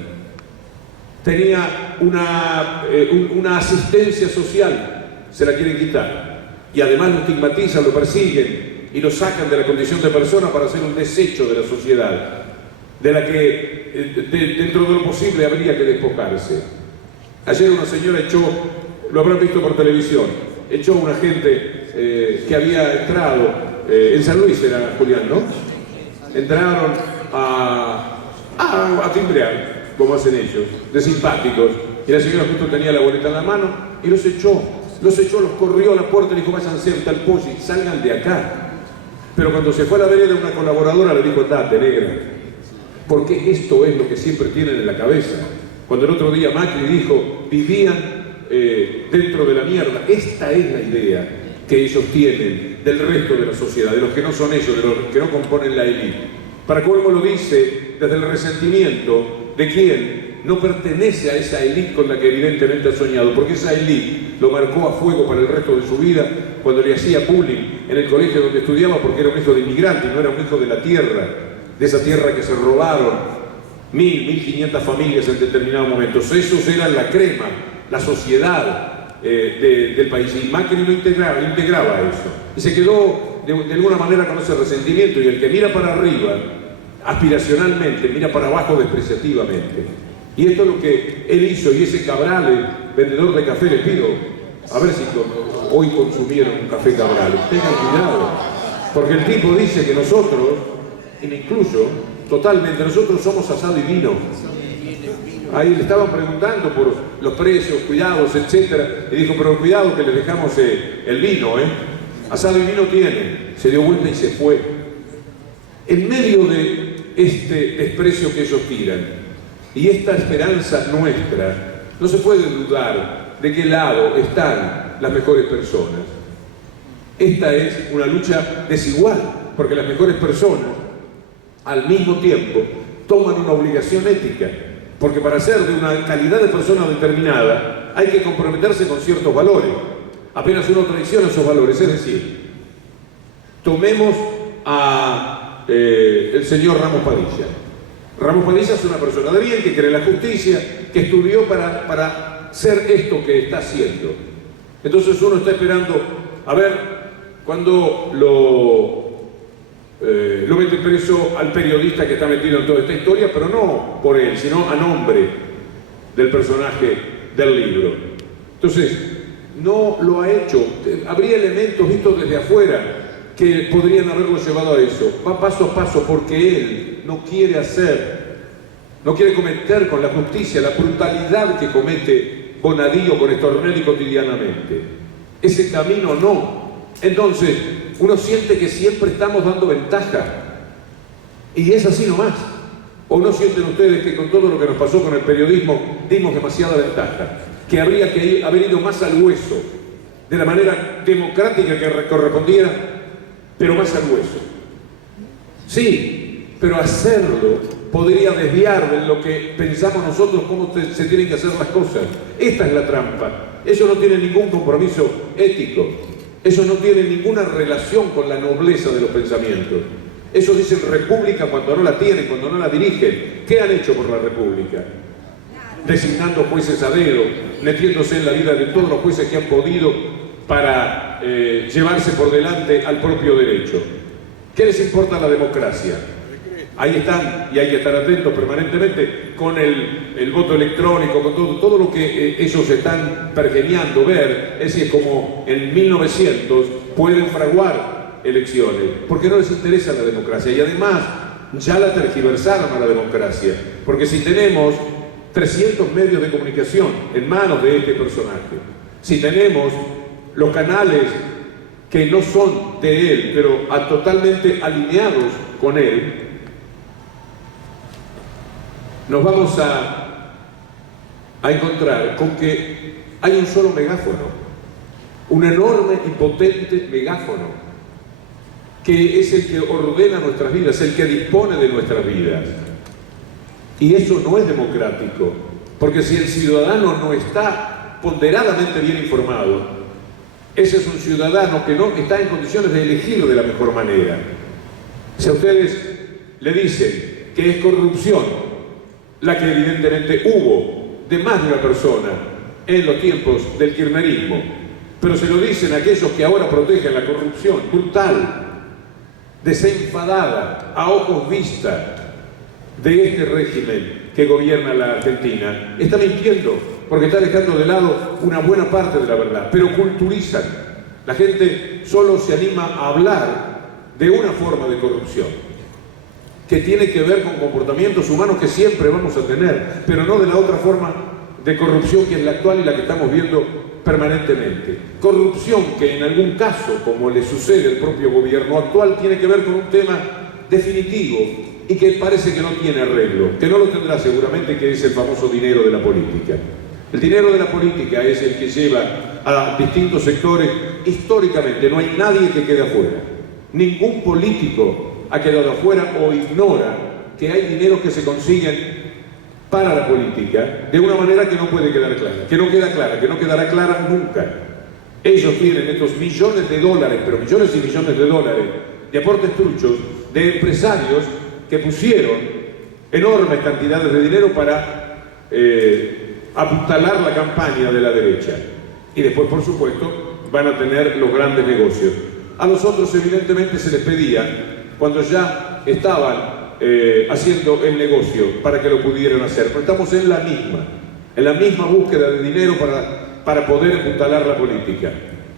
Tenía una asistencia social, se la quieren quitar. Y además lo estigmatizan, lo persiguen, y lo sacan de la condición de persona para hacer un desecho de la sociedad, de la que dentro de lo posible habría que despojarse. Ayer una señora echó, lo habrán visto por televisión, echó a una gente que había entrado, en San Luis era, Julián, ¿no? Entraron a timbrear, como hacen ellos, de simpáticos, y la señora justo tenía la boleta en la mano y los echó, los corrió a la puerta y dijo: váyanse al Poggi, salgan de acá. Pero cuando se fue a la vereda, una colaboradora le dijo: andate, negra, porque esto es lo que siempre tienen en la cabeza. Cuando el otro día Macri dijo: vivían dentro de la mierda, esta es la idea que ellos tienen del resto de la sociedad, de los que no son ellos, de los que no componen la élite. Para colmo lo dice desde el resentimiento de quien no pertenece a esa élite con la que evidentemente ha soñado, porque esa élite lo marcó a fuego para el resto de su vida cuando le hacía bullying en el colegio donde estudiaba, porque era un hijo de inmigrante, no era un hijo de la tierra, de esa tierra que se robaron 1.500 familias en determinados momentos. Esos eran la crema, la sociedad del país, y Macri lo integraba eso, y se quedó de alguna manera con ese resentimiento, y el que mira para arriba aspiracionalmente, mira para abajo despreciativamente. Y esto es lo que él hizo, y ese Cabral, vendedor de café, les pido, a ver si hoy consumieron un café Cabral, tengan cuidado, porque el tipo dice que nosotros, y me incluyo totalmente, nosotros somos asado y vino. Ahí le estaban preguntando por los precios, cuidados, etc. Y dijo: pero cuidado que les dejamos el vino, asado y vino tienen. Se dio vuelta y se fue. En medio de este desprecio que ellos tiran y esta esperanza nuestra, no se puede dudar de qué lado están las mejores personas. Esta es una lucha desigual, porque las mejores personas al mismo tiempo toman una obligación ética, porque para ser de una calidad de persona determinada hay que comprometerse con ciertos valores. Apenas uno traiciona esos valores, es decir, tomemos a el señor Ramos Padilla. Ramos Padilla es una persona de bien, que cree en la justicia, que estudió para ser esto que está haciendo. Entonces uno está esperando a ver cuando lo mete preso al periodista que está metido en toda esta historia, pero no por él, sino a nombre del personaje del libro. Entonces, no lo ha hecho. Habría elementos vistos desde afuera que podrían haberlo llevado a eso. Va paso a paso, porque él no quiere cometer con la justicia la brutalidad que comete Bonadío con Stornelli cotidianamente. Ese camino no. Entonces, uno siente que siempre estamos dando ventaja, y es así nomás. ¿O no sienten ustedes que con todo lo que nos pasó con el periodismo dimos demasiada ventaja? Que habría que haber ido más al hueso, de la manera democrática que correspondiera, pero más al hueso. Sí, pero hacerlo podría desviar de lo que pensamos nosotros cómo se tienen que hacer las cosas. Esta es la trampa. Eso no tiene ningún compromiso ético. Eso no tiene ninguna relación con la nobleza de los pensamientos. Eso dicen república cuando no la tienen, cuando no la dirigen. ¿Qué han hecho por la república? Designando jueces a dedo, metiéndose en la vida de todos los jueces que han podido para llevarse por delante al propio derecho. ¿Qué les importa la democracia? Ahí están, y hay que estar atentos permanentemente con el voto electrónico, con todo lo que ellos están pergeñando, ver. Es decir, como en 1900 pueden fraguar elecciones, porque no les interesa la democracia, y además ya la tergiversaron a la democracia, porque si tenemos 300 medios de comunicación en manos de este personaje, si tenemos los canales que no son de él, pero totalmente alineados con él, nos vamos a encontrar con que hay un solo megáfono, un enorme y potente megáfono, que es el que ordena nuestras vidas, el que dispone de nuestras vidas. Y eso no es democrático, porque si el ciudadano no está ponderadamente bien informado, ese es un ciudadano que no está en condiciones de elegir de la mejor manera. Si a ustedes le dicen que es corrupción la que evidentemente hubo de más de una persona en los tiempos del kirchnerismo, pero se lo dicen a aquellos que ahora protegen la corrupción brutal desenfadada, a ojos vista, de este régimen que gobierna la Argentina, está mintiendo, porque está dejando de lado una buena parte de la verdad, pero culturizan. La gente solo se anima a hablar de una forma de corrupción, que tiene que ver con comportamientos humanos que siempre vamos a tener, pero no de la otra forma de corrupción que es la actual y la que estamos viendo permanentemente. Corrupción que en algún caso, como le sucede al propio gobierno actual, tiene que ver con un tema definitivo y que parece que no tiene arreglo, que no lo tendrá seguramente, que es el famoso dinero de la política. El dinero de la política es el que lleva a distintos sectores. Históricamente no hay nadie que quede afuera. Ningún político ha quedado afuera o ignora que hay dinero que se consiguen para la política de una manera que no puede quedar clara, que no queda clara, que no quedará clara nunca. Ellos tienen estos millones de dólares, pero millones y millones de dólares de aportes truchos de empresarios que pusieron enormes cantidades de dinero para apuntalar la campaña de la derecha. Y después, por supuesto, van a tener los grandes negocios. A los otros, evidentemente, se les pedía, cuando ya estaban haciendo el negocio, para que lo pudieran hacer. Pero estamos en la misma búsqueda de dinero para poder apuntalar la política.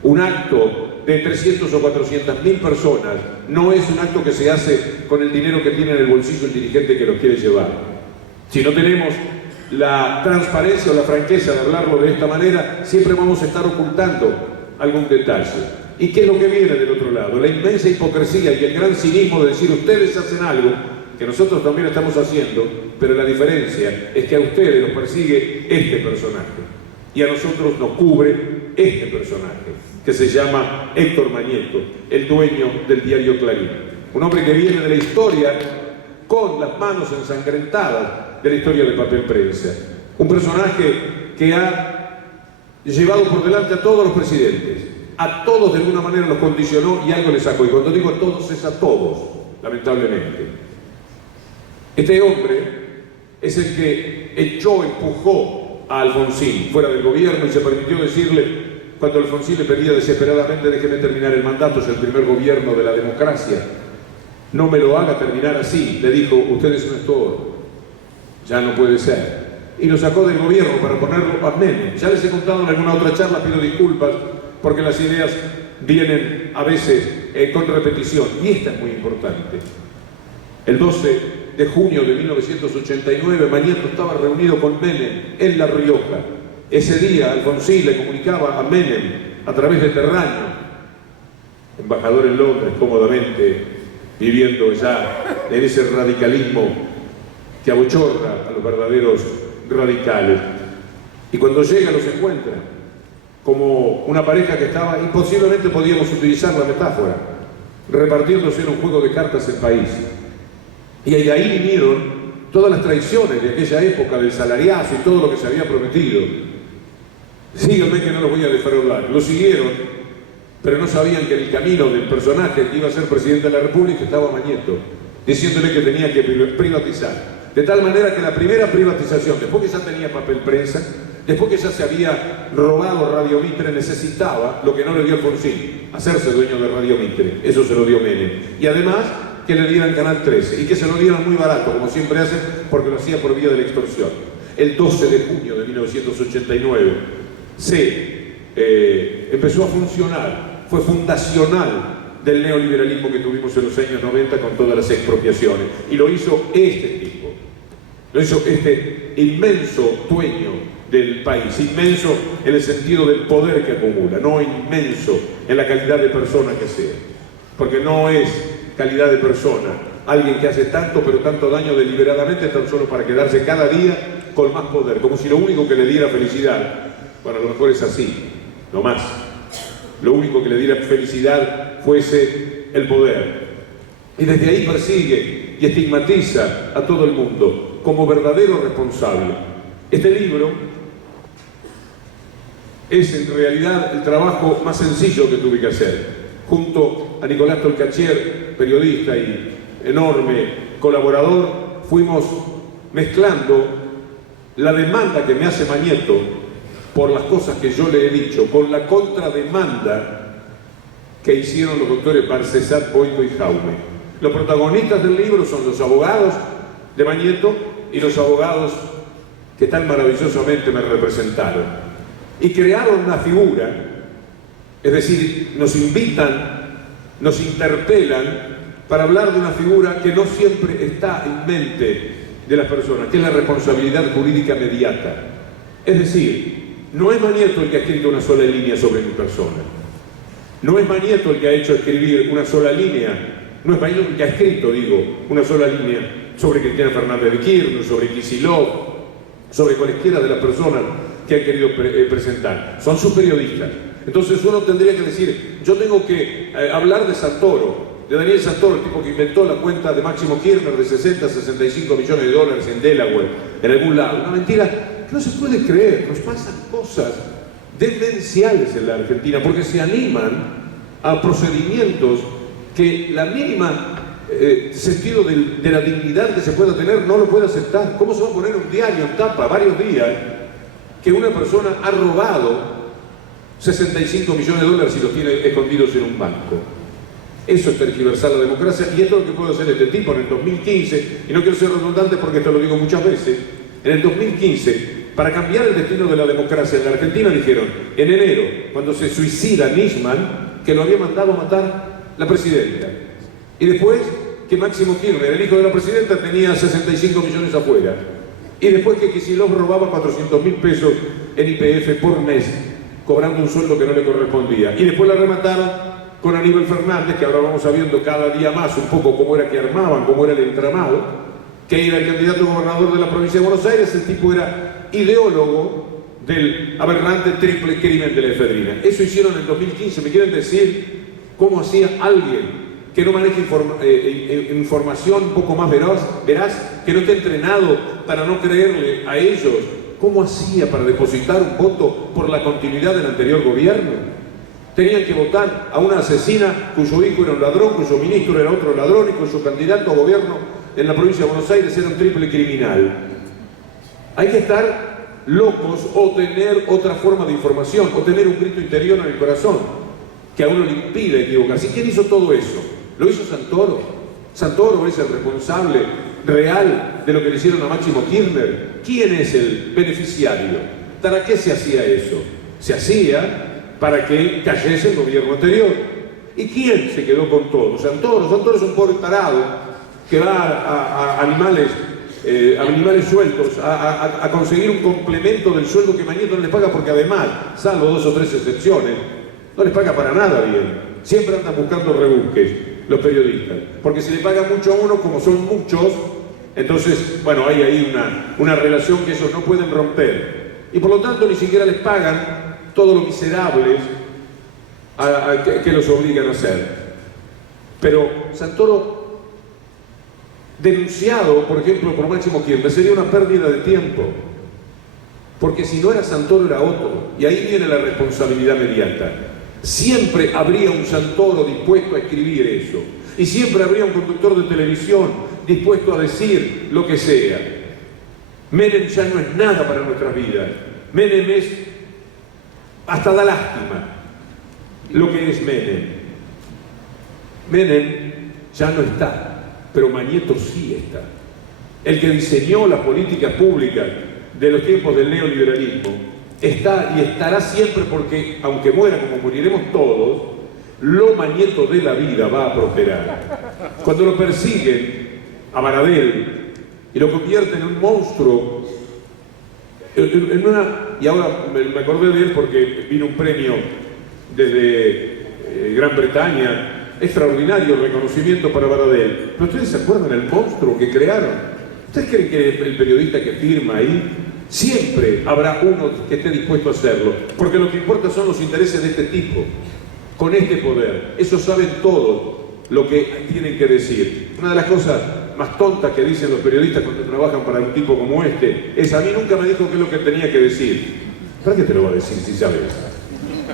Un acto de 300 o 400.000 personas no es un acto que se hace con el dinero que tiene en el bolsillo el dirigente que lo quiere llevar. Si no tenemos la transparencia o la franqueza de hablarlo de esta manera, siempre vamos a estar ocultando algún detalle. ¿Y qué es lo que viene del otro lado? La inmensa hipocresía y el gran cinismo de decir: ustedes hacen algo que nosotros también estamos haciendo, pero la diferencia es que a ustedes los persigue este personaje y a nosotros nos cubre este personaje, que se llama Héctor Mañeto, el dueño del diario Clarín. Un hombre que viene de la historia con las manos ensangrentadas de la historia del papel prensa. Un personaje que ha llevado por delante a todos los presidentes, a todos de alguna manera los condicionó y algo les sacó. Y cuando digo a todos, es a todos, lamentablemente. Este hombre es el que empujó a Alfonsín fuera del gobierno y se permitió decirle, cuando Alfonsín le pedía desesperadamente: déjeme terminar el mandato, es el primer gobierno de la democracia, no me lo haga terminar así, le dijo: usted es un estorbo, ya no puede ser. Y lo sacó del gobierno para ponerlo a Menem. Ya les he contado en alguna otra charla, pido disculpas, porque las ideas vienen a veces con repetición, y esta es muy importante. El 12 de junio de 1989, Mañeto estaba reunido con Menem en La Rioja. Ese día Alfonsín le comunicaba a Menem a través de Terraño, embajador en Londres, cómodamente viviendo ya en ese radicalismo que abochorna a los verdaderos radicales. Y cuando llega los encuentra como una pareja que estaba, imposiblemente podíamos utilizar la metáfora, repartiéndose en un juego de cartas el país. Y de ahí vinieron todas las traiciones de aquella época, del salariazo y todo lo que se había prometido. Síganme que no los voy a defraudar. Lo siguieron, pero no sabían que en el camino del personaje que iba a ser presidente de la República estaba Mañeto, diciéndole que tenía que privatizar. De tal manera que la primera privatización, después que ya tenía papel prensa, después que ya se había robado Radio Mitre, necesitaba lo que no le dio Alfonsín: hacerse dueño de Radio Mitre. Eso se lo dio Menem. Y además que le dieran Canal 13, y que se lo dieran muy barato, como siempre hacen, porque lo hacía por vía de la extorsión. El 12 de junio de 1989 empezó a funcionar, fue fundacional del neoliberalismo que tuvimos en los años 90 con todas las expropiaciones. Y lo hizo este tipo, lo hizo este inmenso dueño del país, inmenso en el sentido del poder que acumula, no inmenso en la calidad de persona que sea, porque no es calidad de persona alguien que hace tanto pero tanto daño deliberadamente tan solo para quedarse cada día con más poder, como si lo único que le diera felicidad, bueno, a lo mejor es así, no más, lo único que le diera felicidad fuese el poder. Y desde ahí persigue y estigmatiza a todo el mundo como verdadero responsable. Este libro es en realidad el trabajo más sencillo que tuve que hacer. Junto a Nicolás Tolcachier, periodista y enorme colaborador, fuimos mezclando la demanda que me hace Mañeto por las cosas que yo le he dicho, con la contrademanda que hicieron los doctores Barcesat, Boito y Jaume. Los protagonistas del libro son los abogados de Mañeto y los abogados que tan maravillosamente me representaron. Y crearon una figura, es decir, nos invitan, nos interpelan para hablar de una figura que no siempre está en mente de las personas, que es la responsabilidad jurídica inmediata. Es decir, no es Mañeto el que ha escrito una sola línea sobre mi persona. No es Mañeto el que ha hecho escribir una sola línea. No es Mañeto el que ha escrito, una sola línea sobre Cristina Fernández de Kirchner, sobre Kicillof, sobre cualquiera de las personas que han querido presentar. Son sus periodistas. Entonces uno tendría que decir, yo tengo que hablar de Santoro, de Daniel Santoro, el tipo que inventó la cuenta de Máximo Kirchner de 60 65 millones de dólares en Delaware, en algún lado. Una mentira que no se puede creer. Nos pasan cosas demenciales en la Argentina porque se animan a procedimientos que la mínima sentido de la dignidad que se pueda tener no lo puede aceptar. ¿Cómo se va a poner un diario en tapa varios días que una persona ha robado 65 millones de dólares y los tiene escondidos en un banco? Eso es tergiversar la democracia, y esto es lo que puede hacer este tipo en el 2015, y no quiero ser redundante porque esto lo digo muchas veces. En el 2015, para cambiar el destino de la democracia en la Argentina, dijeron, en enero, cuando se suicida Nisman, que lo había mandado a matar la presidenta. Y después, que Máximo Kirchner, el hijo de la presidenta, tenía 65 millones afuera. Y después que Kicillof robaba 400.000 pesos en YPF por mes, cobrando un sueldo que no le correspondía. Y después la remataron con Aníbal Fernández, que ahora vamos sabiendo cada día más un poco cómo era que armaban, cómo era el entramado, que era el candidato a gobernador de la provincia de Buenos Aires. El tipo era ideólogo del aberrante triple crimen de la efedrina. Eso hicieron en 2015. ¿Me quieren decir cómo hacía alguien que no maneja información un poco más veraz, que no esté entrenado para no creerle a ellos? ¿Cómo hacía para depositar un voto por la continuidad del anterior gobierno? Tenían que votar a una asesina cuyo hijo era un ladrón, cuyo ministro era otro ladrón y cuyo candidato a gobierno en la provincia de Buenos Aires era un triple criminal. Hay que estar locos o tener otra forma de información o tener un grito interior en el corazón que a uno le impide equivocarse. ¿Y quién hizo todo eso? Lo hizo Santoro. Santoro es el responsable real de lo que le hicieron a Máximo Kirchner. ¿Quién es el beneficiario? ¿Para qué se hacía eso? Se hacía para que cayese el gobierno anterior. ¿Y quién se quedó con todo? Santoro. Santoro es un pobre tarado que va a animales sueltos a conseguir un complemento del sueldo que Mañeto no les paga, porque además, salvo 2 o 3 excepciones, no les paga para nada bien. Siempre andan buscando rebusques los periodistas, porque si le pagan mucho a uno, como son muchos, entonces, bueno, hay ahí una relación que ellos no pueden romper. Y por lo tanto ni siquiera les pagan todo lo miserables que los obligan a hacer. Pero Santoro, denunciado, por ejemplo, por Máximo Kirchner, sería una pérdida de tiempo. Porque si no era Santoro, era otro. Y ahí viene la responsabilidad inmediata. Siempre habría un Santoro dispuesto a escribir eso. Y siempre habría un conductor de televisión dispuesto a decir lo que sea. Menem ya no es nada para nuestras vidas. Menem es... hasta da lástima lo que es Menem. Menem ya no está, pero Mañeto sí está. El que diseñó las políticas públicas de los tiempos del neoliberalismo está y estará siempre, porque aunque muera como moriremos todos, lo Mañeto de la vida va a prosperar. Cuando lo persiguen a Baradel y lo convierten en un monstruo, y ahora me acordé de él porque vino un premio desde Gran Bretaña, extraordinario reconocimiento para Baradel. ¿Pero ustedes se acuerdan del monstruo que crearon? ¿Ustedes creen que el periodista que firma ahí, siempre habrá uno que esté dispuesto a hacerlo? Porque lo que importa son los intereses de este tipo, con este poder. Eso saben todos lo que tienen que decir. Una de las cosas más tontas que dicen los periodistas cuando trabajan para un tipo como este es: a mí nunca me dijo qué es lo que tenía que decir. ¿Para qué te lo va a decir si sabes?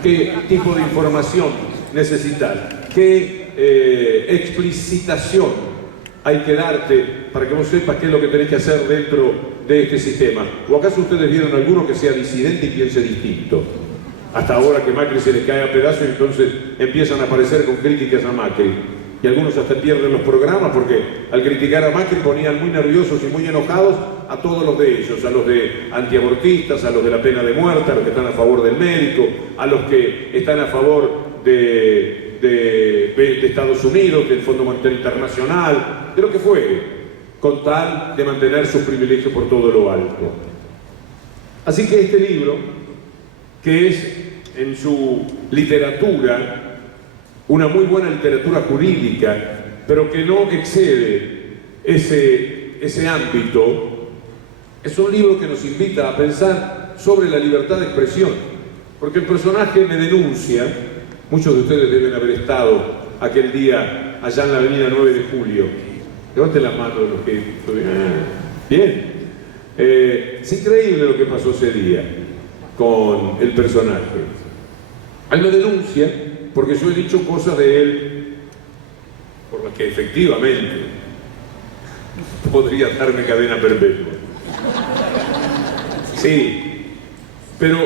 ¿Qué tipo de información necesitas? ¿Qué explicitación hay que darte para que vos sepas qué es lo que tenés que hacer dentro de este sistema? ¿O acaso ustedes vieron alguno que sea disidente y piense distinto? Hasta ahora que Macri se le cae a pedazos y entonces empiezan a aparecer con críticas a Macri. y algunos hasta pierden los programas porque al criticar a Macri ponían muy nerviosos y muy enojados a todos los de ellos, a los de antiabortistas, a los de la pena de muerte, a los que están a favor del médico, a los que están a favor de Estados Unidos, del Fondo Monetario Internacional, de lo que fuere, con tal de mantener sus privilegios por todo lo alto. Así que este libro, que es en su literatura una muy buena literatura jurídica, pero que no excede ese ámbito, es un libro que nos invita a pensar sobre la libertad de expresión, porque el personaje me denuncia. Muchos de ustedes deben haber estado aquel día allá en la avenida 9 de Julio. Levanten las manos de los que... Bien. Es increíble lo que pasó ese día con el personaje. Él me denuncia porque yo he dicho cosas de él por las que efectivamente podría darme cadena perpetua. Sí, pero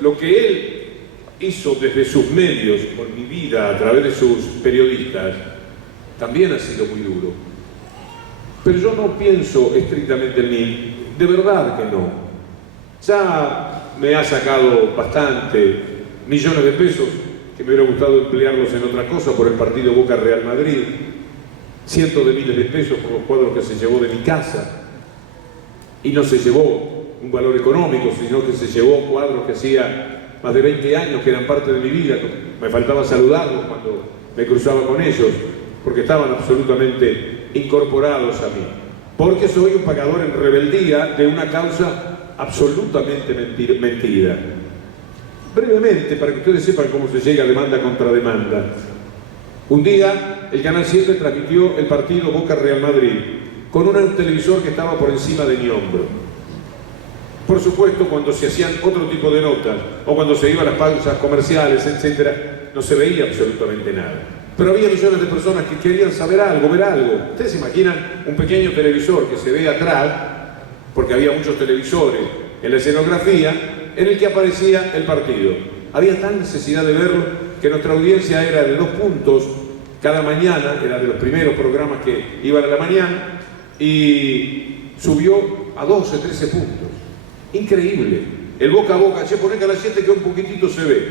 lo que él hizo desde sus medios, con mi vida, a través de sus periodistas, también ha sido muy duro. Pero yo no pienso estrictamente en mí, de verdad que no. Ya me ha sacado bastante, millones de pesos, que me hubiera gustado emplearlos en otra cosa por el partido Boca Real Madrid, cientos de miles de pesos por los cuadros que se llevó de mi casa, y no se llevó un valor económico, sino que se llevó cuadros que hacía más de 20 años que eran parte de mi vida. Me faltaba saludarlos cuando me cruzaba con ellos, porque estaban absolutamente incorporados a mí. Porque soy un pagador en rebeldía de una causa absolutamente mentira. Brevemente, para que ustedes sepan cómo se llega demanda contra demanda. Un día, el Canal 7 transmitió el partido Boca Real Madrid con un televisor que estaba por encima de mi hombro. Por supuesto, cuando se hacían otro tipo de notas, o cuando se iban las pausas comerciales, etc., no se veía absolutamente nada. Pero había millones de personas que querían saber algo, ver algo. Ustedes se imaginan un pequeño televisor que se ve atrás, porque había muchos televisores en la escenografía, en el que aparecía el partido. Había tal necesidad de verlo que nuestra audiencia era de 2 puntos cada mañana, era de los primeros programas que iban a la mañana, y subió a 12, 13 puntos. Increíble. El boca a boca, che, poné Canal 7 que un poquitito se ve.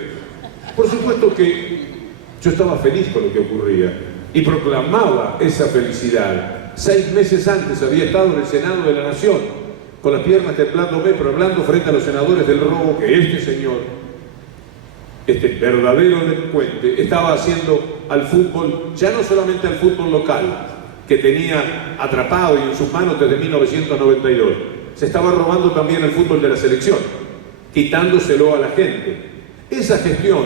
Por supuesto que yo estaba feliz con lo que ocurría y proclamaba esa felicidad. 6 meses antes había estado en el Senado de la Nación, con las piernas temblándome, pero hablando frente a los senadores del robo que este señor, este verdadero delincuente, estaba haciendo al fútbol, ya no solamente al fútbol local, que tenía atrapado y en sus manos desde 1992, se estaba robando también el fútbol de la selección, quitándoselo a la gente. Esa gestión,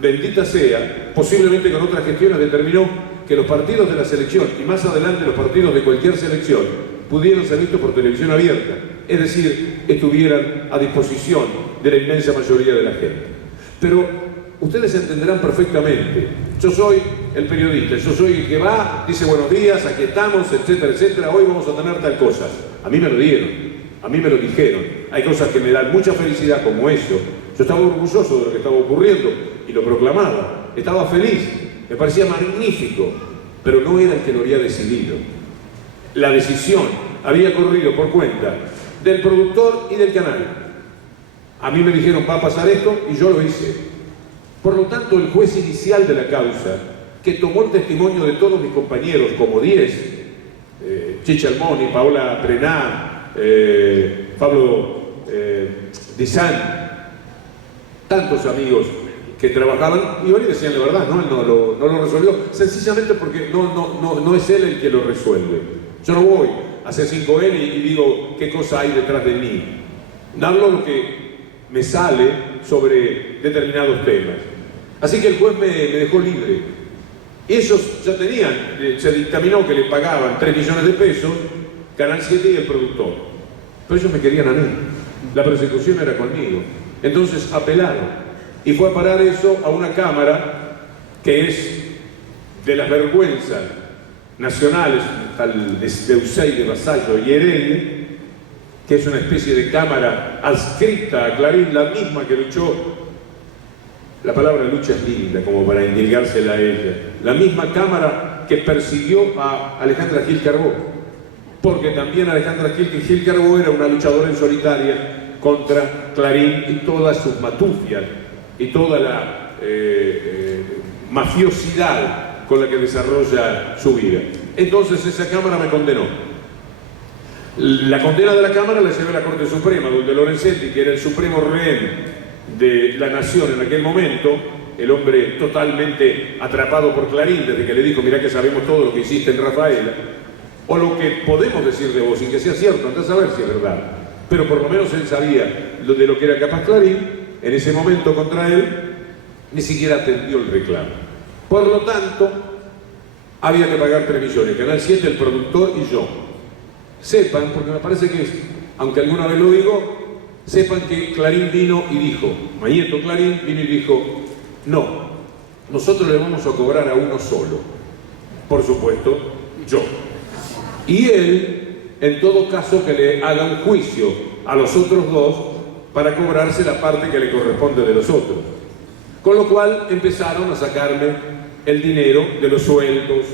bendita sea, posiblemente con otras gestiones determinó que los partidos de la selección y más adelante los partidos de cualquier selección pudieran ser vistos por televisión abierta, es decir, estuvieran a disposición de la inmensa mayoría de la gente. Pero ustedes entenderán perfectamente, yo soy el periodista, yo soy el que va, dice buenos días, aquí estamos, etcétera, etcétera, hoy vamos a tener tal cosa. A mí me lo dieron, a mí me lo dijeron, hay cosas que me dan mucha felicidad como eso. Yo estaba orgulloso de lo que estaba ocurriendo y lo proclamaba, estaba feliz, me parecía magnífico, pero no era el que lo había decidido. La decisión había corrido por cuenta del productor y del canal. A mí me dijeron, va a pasar esto, y yo lo hice. Por lo tanto, el juez inicial de la causa, que tomó el testimonio de todos mis compañeros, como 10, Chicha Almoni, Paola Prená, Pablo Dizán, tantos amigos que trabajaban, y hoy decían la verdad, no, él no lo resolvió, sencillamente porque no es él el que lo resuelve. Yo no voy a C5N y digo qué cosa hay detrás de mí. Hablo lo que me sale sobre determinados temas. Así que el juez me dejó libre. Ellos ya tenían, se dictaminó que le pagaban 3 millones de pesos, Canal 7 y el productor. Pero ellos me querían a mí. La persecución era conmigo. Entonces apelaron. Y fue a parar eso a una cámara que es de las vergüenzas nacionales, tal de Eusei, de Vasallo y Heredia, que es una especie de cámara adscrita a Clarín, la misma que luchó, la palabra lucha es linda como para indilgársela a ella, la misma cámara que persiguió a Alejandra Gil Carbó, porque también Alejandra Gil Carbó era una luchadora en solitaria contra Clarín y todas sus matufias y toda la mafiosidad con la que desarrolla su vida. Entonces esa Cámara me condenó. La condena de la Cámara la llevé a la Corte Suprema, donde Lorenzetti, que era el supremo rehén de la nación en aquel momento, el hombre totalmente atrapado por Clarín, desde que le dijo: mirá que sabemos todo lo que hiciste en Rafaela, o lo que podemos decir de vos, sin que sea cierto, andá a saber si es verdad, pero por lo menos él sabía de lo que era capaz Clarín. En ese momento contra él ni siquiera atendió el reclamo. Por lo tanto, había que pagar 3 millones, Canal 7, el productor y yo. Sepan, porque me parece que, aunque alguna vez lo digo, sepan que Clarín vino y dijo, Mañeto Clarín vino y dijo: no, nosotros le vamos a cobrar a uno solo, por supuesto, yo. Y él, en todo caso, que le haga un juicio a los otros dos para cobrarse la parte que le corresponde de los otros. Con lo cual empezaron a sacarme el dinero de los sueldos,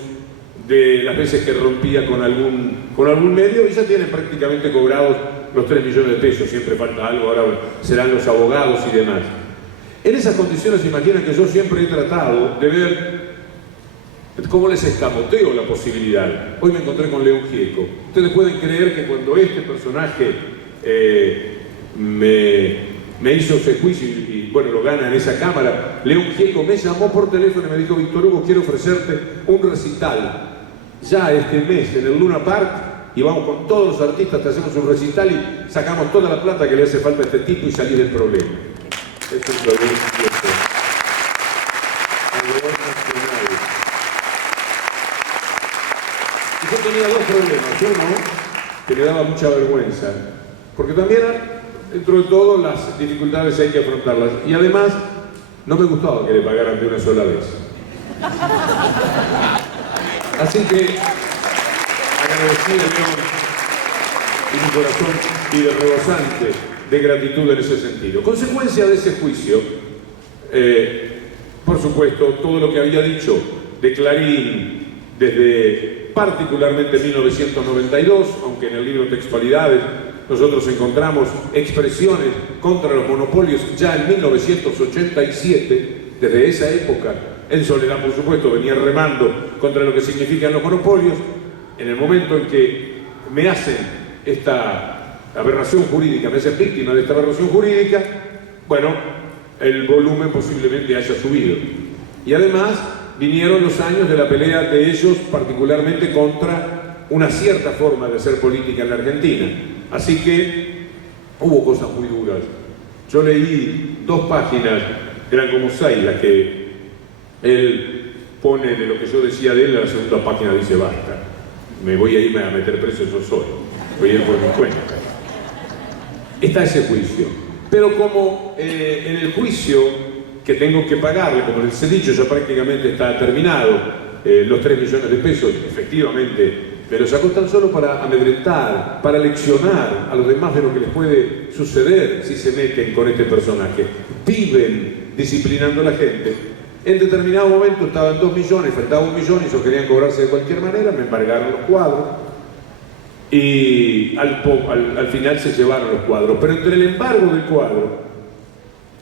de las veces que rompía con algún medio, y ya tienen prácticamente cobrados los 3 millones de pesos, siempre falta algo, ahora serán los abogados y demás. En esas condiciones, imaginan que yo siempre he tratado de ver cómo les escamoteo la posibilidad. Hoy me encontré con León Gieco. Ustedes pueden creer que cuando este personaje me hizo ese juicio y bueno, lo gana en esa Cámara, León Gieco me llamó por teléfono y me dijo: Víctor Hugo, quiero ofrecerte un recital ya este mes en el Luna Park, y vamos con todos los artistas, te hacemos un recital y sacamos toda la plata que le hace falta a este tipo y salir del problema. Es un problema nacional. Y yo tenía 2 problemas. Uno, que me daba mucha vergüenza, porque también, dentro de todo, las dificultades hay que afrontarlas. Y además, no me gustaba que le pagaran de una sola vez. Así que, agradecido a León y mi corazón vive rebosante de gratitud en ese sentido. Consecuencia de ese juicio, por supuesto, todo lo que había dicho de Clarín desde particularmente 1992, aunque en el libro Textualidades nosotros encontramos expresiones contra los monopolios ya en 1987, desde esa época, en Soledad, por supuesto, venía remando contra lo que significan los monopolios. En el momento en que me hacen esta aberración jurídica, me hacen víctima de esta aberración jurídica, bueno, el volumen posiblemente haya subido. Y además vinieron los años de la pelea de ellos, particularmente contra una cierta forma de hacer política en la Argentina. Así que hubo cosas muy duras. Yo leí 2 páginas, eran como 6 las que él pone de lo que yo decía de él. En la segunda página dice: basta, me voy a irme a meter preso yo solo, voy a ir por mi cuenta. Está ese juicio, pero como en el juicio que tengo que pagarle, como les he dicho, ya prácticamente está terminado, los 3 millones de pesos, efectivamente me lo sacó tan solo para amedrentar, para leccionar a los demás de lo que les puede suceder si se meten con este personaje. Viven disciplinando a la gente. En determinado momento estaban 2 millones, faltaba 1 millón y ellos querían cobrarse de cualquier manera, me embargaron los cuadros y al final se llevaron los cuadros. Pero entre el embargo del cuadro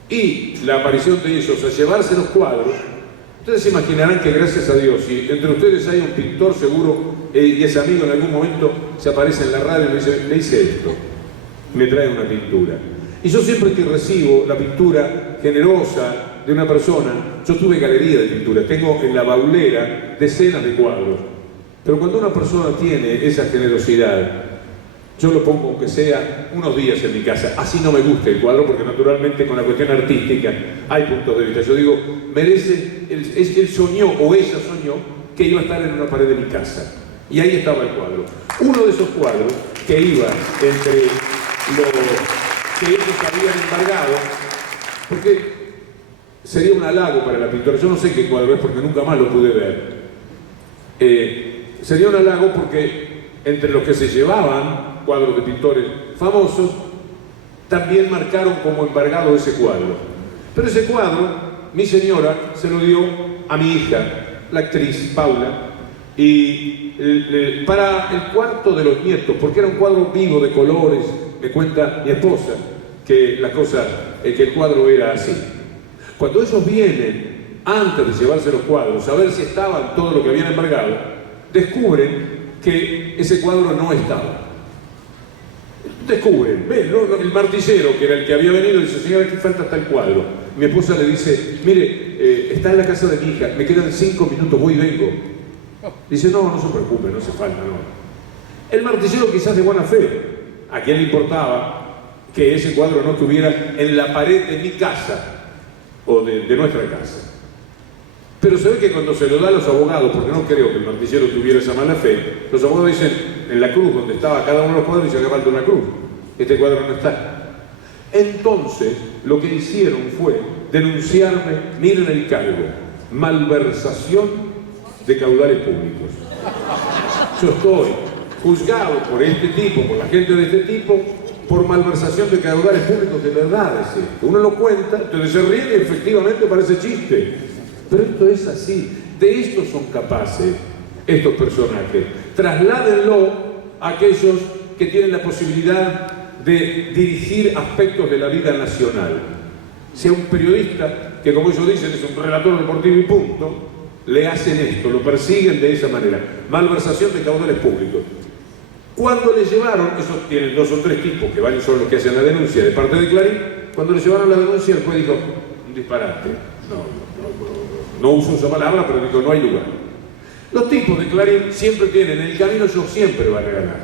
y la aparición de ellos a llevarse los cuadros, ustedes se imaginarán que, gracias a Dios, si entre ustedes hay un pintor, seguro, y ese amigo en algún momento se aparece en la radio y me dice: le hice esto, me trae una pintura. Y yo siempre que recibo la pintura generosa de una persona, yo tuve galería de pintura, tengo en la baulera decenas de cuadros, pero cuando una persona tiene esa generosidad, yo lo pongo aunque sea unos días en mi casa, así no me gusta el cuadro, porque naturalmente con la cuestión artística hay puntos de vista. Yo digo, merece, él soñó o ella soñó que iba a estar en una pared de mi casa, y ahí estaba el cuadro. Uno de esos cuadros que iba entre los que ellos habían embargado, porque sería un halago para la pintora, yo no sé qué cuadro es porque nunca más lo pude ver, sería un halago porque entre los que se llevaban cuadros de pintores famosos, también marcaron como embargado ese cuadro. Pero ese cuadro, mi señora se lo dio a mi hija, la actriz Paula, Y para el cuarto de los nietos, porque era un cuadro vivo de colores, me cuenta mi esposa, que el cuadro era así. Cuando ellos vienen, antes de llevarse los cuadros, a ver si estaban todo lo que habían embargado, descubren que ese cuadro no estaba. Descubren, ven, el martillero, que era el que había venido, dice: señora, aquí falta tal cuadro. Mi esposa le dice: mire, está en la casa de mi hija, me quedan 5 minutos, voy y vengo. Dice: no se preocupe, no hace falta, no. El martillero, quizás de buena fe, a quién le importaba que ese cuadro no estuviera en la pared de mi casa o de nuestra casa. Pero se ve que cuando se lo da a los abogados, porque no creo que el martillero tuviera esa mala fe, los abogados dicen: en la cruz donde estaba cada uno de los cuadros, dice que falta una cruz, este cuadro no está. Entonces lo que hicieron fue denunciarme, miren el cargo: malversación de caudales públicos. Yo estoy juzgado por este tipo, por la gente de este tipo, por malversación de caudales públicos. De verdad es esto. Uno lo cuenta, entonces se ríe y efectivamente parece chiste. Pero esto es así. De esto son capaces estos personajes. Trasládenlo a aquellos que tienen la posibilidad de dirigir aspectos de la vida nacional. Sea un periodista que, como ellos dicen, es un relator deportivo y punto, le hacen esto, lo persiguen de esa manera. Malversación de caudales públicos. Cuando le llevaron, esos tienen 2 o 3 tipos que van, son los que hacen la denuncia de parte de Clarín. Cuando le llevaron la denuncia, el juez dijo: un disparate. No uso esa palabra, pero dijo: no hay lugar. Los tipos de Clarín siempre tienen, en el camino ellos siempre van a ganar.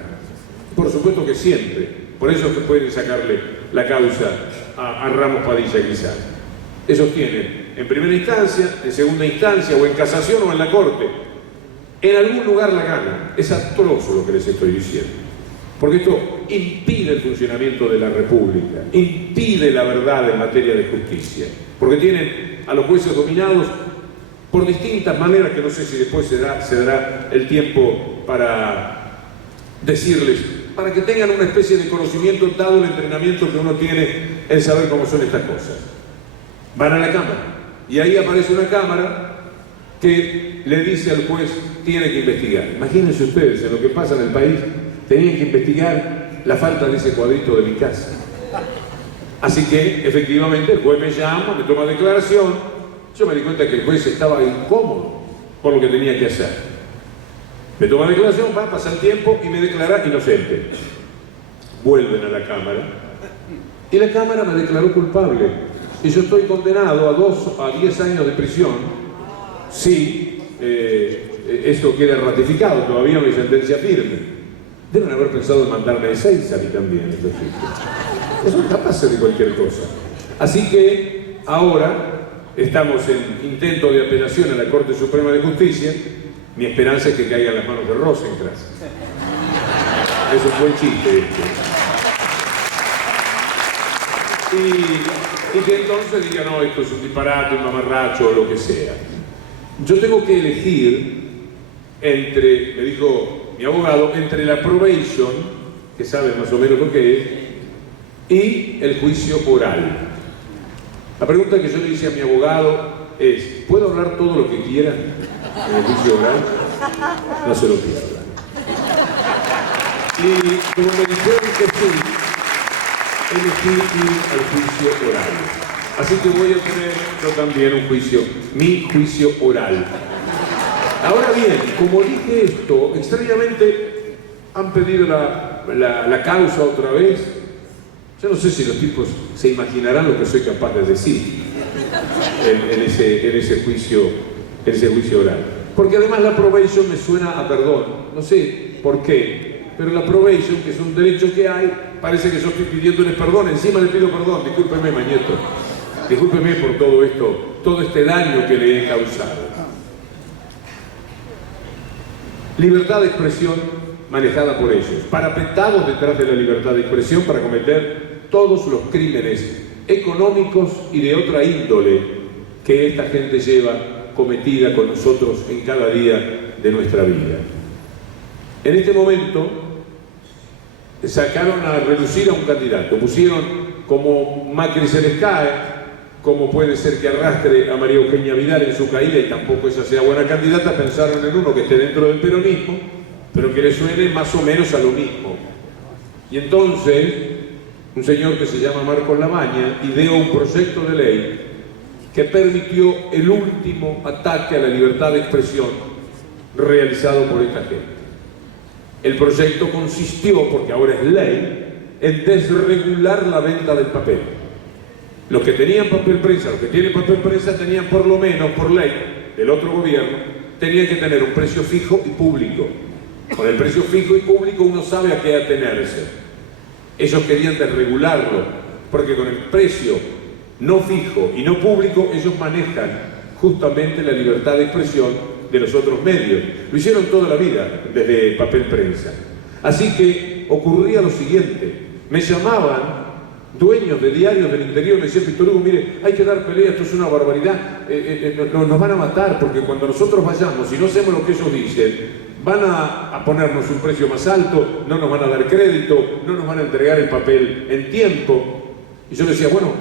Por supuesto que siempre. Por eso es que pueden sacarle la causa a Ramos Padilla quizás. Ellos tienen, en primera instancia, en segunda instancia, o en casación o en la corte, en algún lugar la ganan. Es atroz lo que les estoy diciendo. Porque esto impide el funcionamiento de la República, impide la verdad en materia de justicia. Porque tienen a los jueces dominados por distintas maneras, que no sé si después se dará el tiempo para decirles, para que tengan una especie de conocimiento dado el entrenamiento que uno tiene en saber cómo son estas cosas. Van a la Cámara y ahí aparece una Cámara que le dice al juez: tiene que investigar. Imagínense ustedes, en lo que pasa en el país, tenían que investigar la falta de ese cuadrito de mi casa. Así que, efectivamente, el juez me llama, me toma declaración. Yo me di cuenta que el juez estaba incómodo por lo que tenía que hacer. Me toma declaración, pasa el tiempo y me declara inocente. Vuelven a la Cámara y la Cámara me declaró culpable. Y yo estoy condenado a 10 años de prisión. Sí, esto queda ratificado, todavía no hay sentencia firme. Deben haber pensado en mandarme de 6 a mí también, estos tipos. Son capaces de cualquier cosa. Así que ahora estamos en intento de apelación a la Corte Suprema de Justicia. Mi esperanza es que caiga en las manos de Rosencrantz. Es un buen chiste este. Y que entonces diga: no, esto es un disparate, un mamarracho o lo que sea. Yo tengo que elegir entre, me dijo mi abogado, entre la probation, que sabe más o menos lo que es, y el juicio oral. La pregunta que yo le hice a mi abogado es: ¿puedo hablar todo lo que quiera en el juicio oral? No se lo pierda. Y como me dijeron que sí, elegí ir al juicio oral. Así que voy a tener yo también un juicio, mi juicio oral. Ahora bien, como dije esto, extrañamente han pedido la causa otra vez. Yo no sé si los tipos se imaginarán lo que soy capaz de decir en ese juicio oral. Porque además la probation me suena a perdón. No sé por qué, pero la probation, que es un derecho que hay, parece que yo estoy pidiéndoles perdón. Encima le pido perdón. Discúlpeme, Mañeto. Discúlpeme por todo esto, todo este daño que le he causado. Libertad de expresión manejada por ellos, parapetados detrás de la libertad de expresión para cometer todos los crímenes económicos y de otra índole que esta gente lleva cometida con nosotros en cada día de nuestra vida. En este momento sacaron a reducir a un candidato, pusieron, como Macri se les cae, cómo puede ser que arrastre a María Eugenia Vidal en su caída y tampoco esa sea buena candidata, pensaron en uno que esté dentro del peronismo, pero que le suene más o menos a lo mismo. Y entonces, un señor que se llama Marcos Lamagna ideó un proyecto de ley que permitió el último ataque a la libertad de expresión realizado por esta gente. El proyecto consistió, porque ahora es ley, en desregular la venta del papel. Los que tenían papel prensa, los que tienen papel prensa, tenían por lo menos, por ley del otro gobierno, tenían que tener un precio fijo y público. Con el precio fijo y público uno sabe a qué atenerse. Ellos querían desregularlo, porque con el precio no fijo y no público, ellos manejan justamente la libertad de expresión de los otros medios. Lo hicieron toda la vida, desde papel prensa. Así que ocurría lo siguiente: me llamaban dueños de diarios del interior, me decían: Víctor Hugo, mire, hay que dar pelea, esto es una barbaridad, nos van a matar, porque cuando nosotros vayamos y no hacemos lo que ellos dicen, van a ponernos un precio más alto, no nos van a dar crédito, no nos van a entregar el papel en tiempo. Y yo decía, bueno,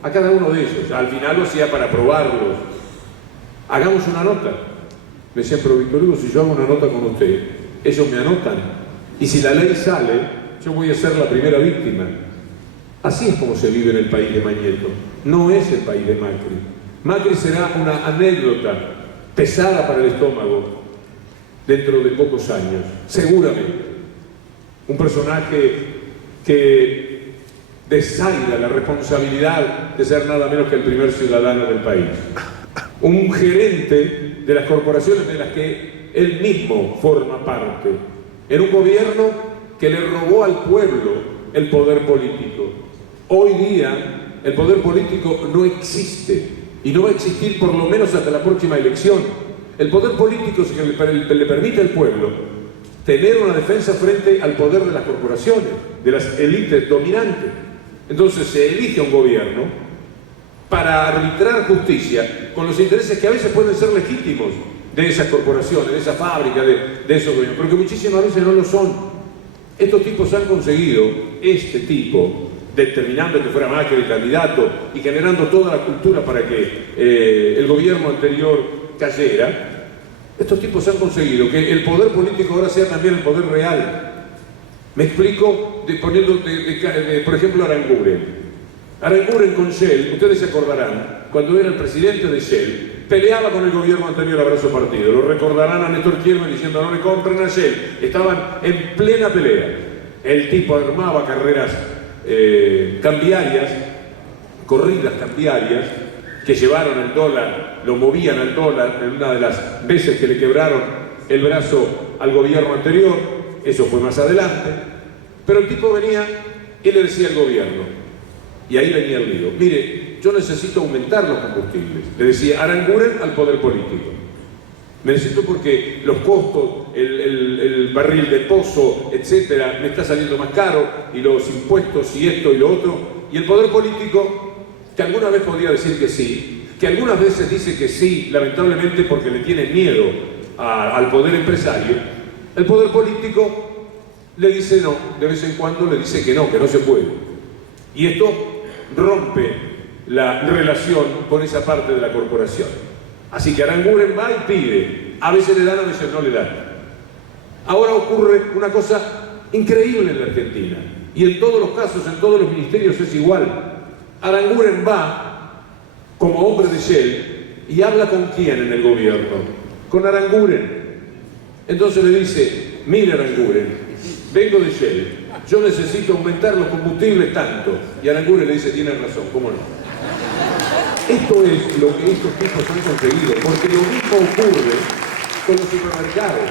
a cada uno de ellos, al final lo hacía para probarlos, hagamos una nota. Me decían: pero Víctor Hugo, si yo hago una nota con usted, ellos me anotan, y si la ley sale, yo voy a ser la primera víctima. Así es como se vive en el país de Mañeto, no es el país de Macri. Macri será una anécdota pesada para el estómago dentro de pocos años, seguramente. Un personaje que desaira la responsabilidad de ser nada menos que el primer ciudadano del país. Un gerente de las corporaciones de las que él mismo forma parte, en un gobierno que le robó al pueblo el poder político. Hoy día el poder político no existe y no va a existir por lo menos hasta la próxima elección. El poder político es el que le permite al pueblo tener una defensa frente al poder de las corporaciones, de las élites dominantes. Entonces se elige un gobierno para arbitrar justicia con los intereses que a veces pueden ser legítimos de esas corporaciones, de esa fábrica, de esos dueños, pero que muchísimas veces no lo son. Estos tipos han conseguido, este tipo, determinando que fuera Macri el candidato y generando toda la cultura para que el gobierno anterior cayera, estos tipos han conseguido que el poder político ahora sea también el poder real. Me explico poniendo, por ejemplo, Aranguren. Aranguren con Shell, ustedes se acordarán, cuando era el presidente de Shell, peleaba con el gobierno anterior Abrazo Partido. Lo recordarán a Néstor Kirchner diciendo: no le compren a Shell. Estaban en plena pelea. El tipo armaba carreras cambiarias, corridas cambiarias, que llevaron el dólar, lo movían al dólar en una de las veces que le quebraron el brazo al gobierno anterior. Eso fue más adelante. Pero el tipo venía y le decía al gobierno, y ahí venía el lío: mire, yo necesito aumentar los combustibles. Le decía Aranguren al poder político: me necesito porque los costos, el barril de pozo, etcétera, me está saliendo más caro, y los impuestos y esto y lo otro. Y el poder político, que alguna vez podía decir que sí, que algunas veces dice que sí, lamentablemente porque le tiene miedo al poder empresario, el poder político le dice no, de vez en cuando le dice que no se puede. Y esto rompe la relación con esa parte de la corporación. Así que Aranguren va y pide, a veces le dan, a veces no le dan. Ahora ocurre una cosa increíble en la Argentina, y en todos los casos, en todos los ministerios es igual. Aranguren va como hombre de Shell y habla con quién en el gobierno, con Aranguren. Entonces le dice: mire Aranguren, vengo de Shell, yo necesito aumentar los combustibles tanto. Y Aranguren le dice: tiene razón, ¿cómo no? Esto es lo que estos tipos han conseguido, porque lo mismo ocurre con los supermercados.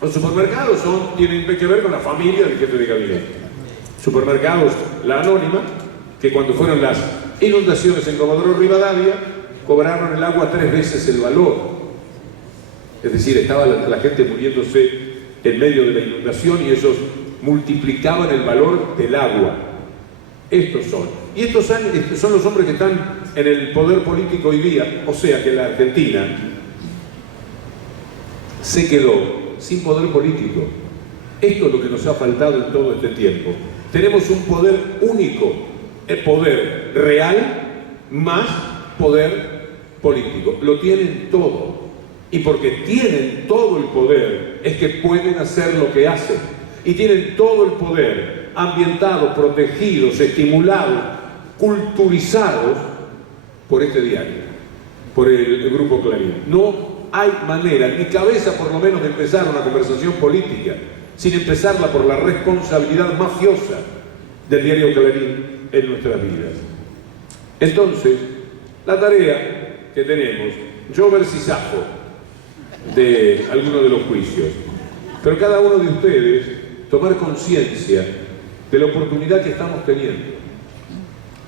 Los supermercados tienen que ver con la familia del jefe de gabinete. Supermercados La Anónima, que cuando fueron las inundaciones en Comodoro Rivadavia, cobraron el agua 3 veces el valor. Es decir, estaba la gente muriéndose en medio de la inundación y ellos multiplicaban el valor del agua. Estos son. Y estos son los hombres que están en el poder político hoy día. O sea que la Argentina se quedó sin poder político. Esto es lo que nos ha faltado en todo este tiempo. Tenemos un poder único, el poder real, más poder político. Lo tienen todo. Y porque tienen todo el poder, es que pueden hacer lo que hacen. Y tienen todo el poder, ambientados, protegidos, estimulados, culturizados por este diario, por el Grupo Clarín. No hay manera, ni cabeza por lo menos, de empezar una conversación política sin empezarla por la responsabilidad mafiosa del diario Clarín en nuestras vidas. Entonces, la tarea que tenemos, yo ver si zafo de alguno de los juicios, pero cada uno de ustedes tomar conciencia de la oportunidad que estamos teniendo.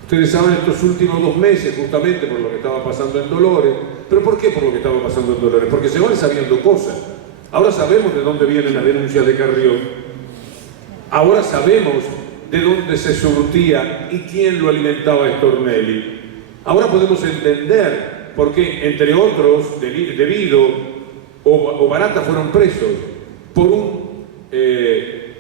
Ustedes saben estos últimos 2 meses, justamente por lo que estaba pasando en Dolores. ¿Pero por qué por lo que estaba pasando en Dolores? Porque se van sabiendo cosas. Ahora sabemos de dónde vienen las denuncias de Carrió. Ahora sabemos de dónde se surtía y quién lo alimentaba a Stornelli. Ahora podemos entender por qué, entre otros, Devido o Barata fueron presos por un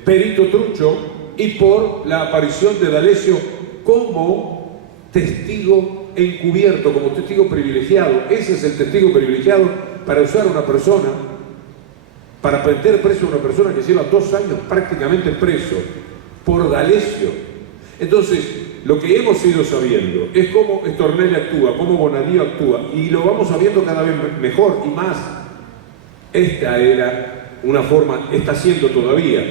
perito trucho y por la aparición de D'Alessio como testigo encubierto, como testigo privilegiado. Ese es el testigo privilegiado para usar a una persona, para meter preso a una persona que lleva 2 años prácticamente preso por D'Alessio. Entonces, lo que hemos ido sabiendo es cómo Stornelli actúa, cómo Bonadío actúa, y lo vamos sabiendo cada vez mejor y más. Esta era una forma, está siendo todavía,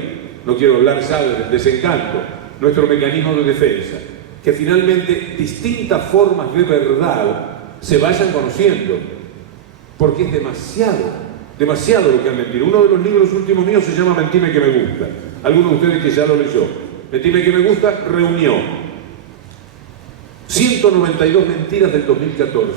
no quiero hablar ya del desencanto, nuestro mecanismo de defensa, que finalmente distintas formas de verdad se vayan conociendo, porque es demasiado lo que han mentido. Uno de los libros últimos míos se llama Mentime que me gusta. Algunos de ustedes que ya lo leyó. Mentime que me gusta reunió 192 mentiras del 2014,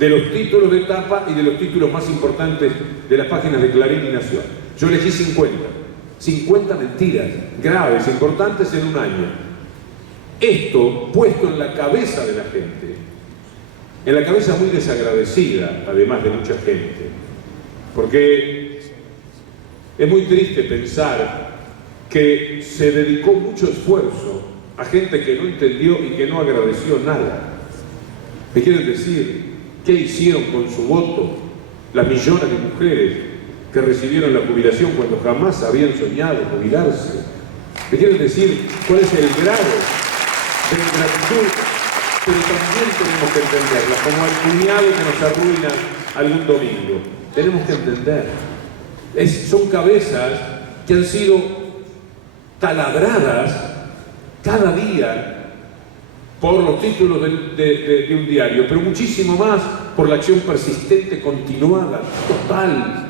de los títulos de tapa y de los títulos más importantes de las páginas de Clarín y Nación. Yo elegí 50 mentiras graves, importantes en un año. Esto puesto en la cabeza de la gente, en la cabeza muy desagradecida, además de mucha gente, porque es muy triste pensar que se dedicó mucho esfuerzo a gente que no entendió y que no agradeció nada. ¿Me quieren decir qué hicieron con su voto las millones de mujeres que recibieron la jubilación cuando jamás habían soñado jubilarse? ¿Me quieren decir cuál es el grado de ingratitud? Pero también tenemos que entenderla, como el cuñado que nos arruina algún domingo. Tenemos que entender. Son cabezas que han sido taladradas cada día por los títulos de un diario, pero muchísimo más por la acción persistente, continuada, total.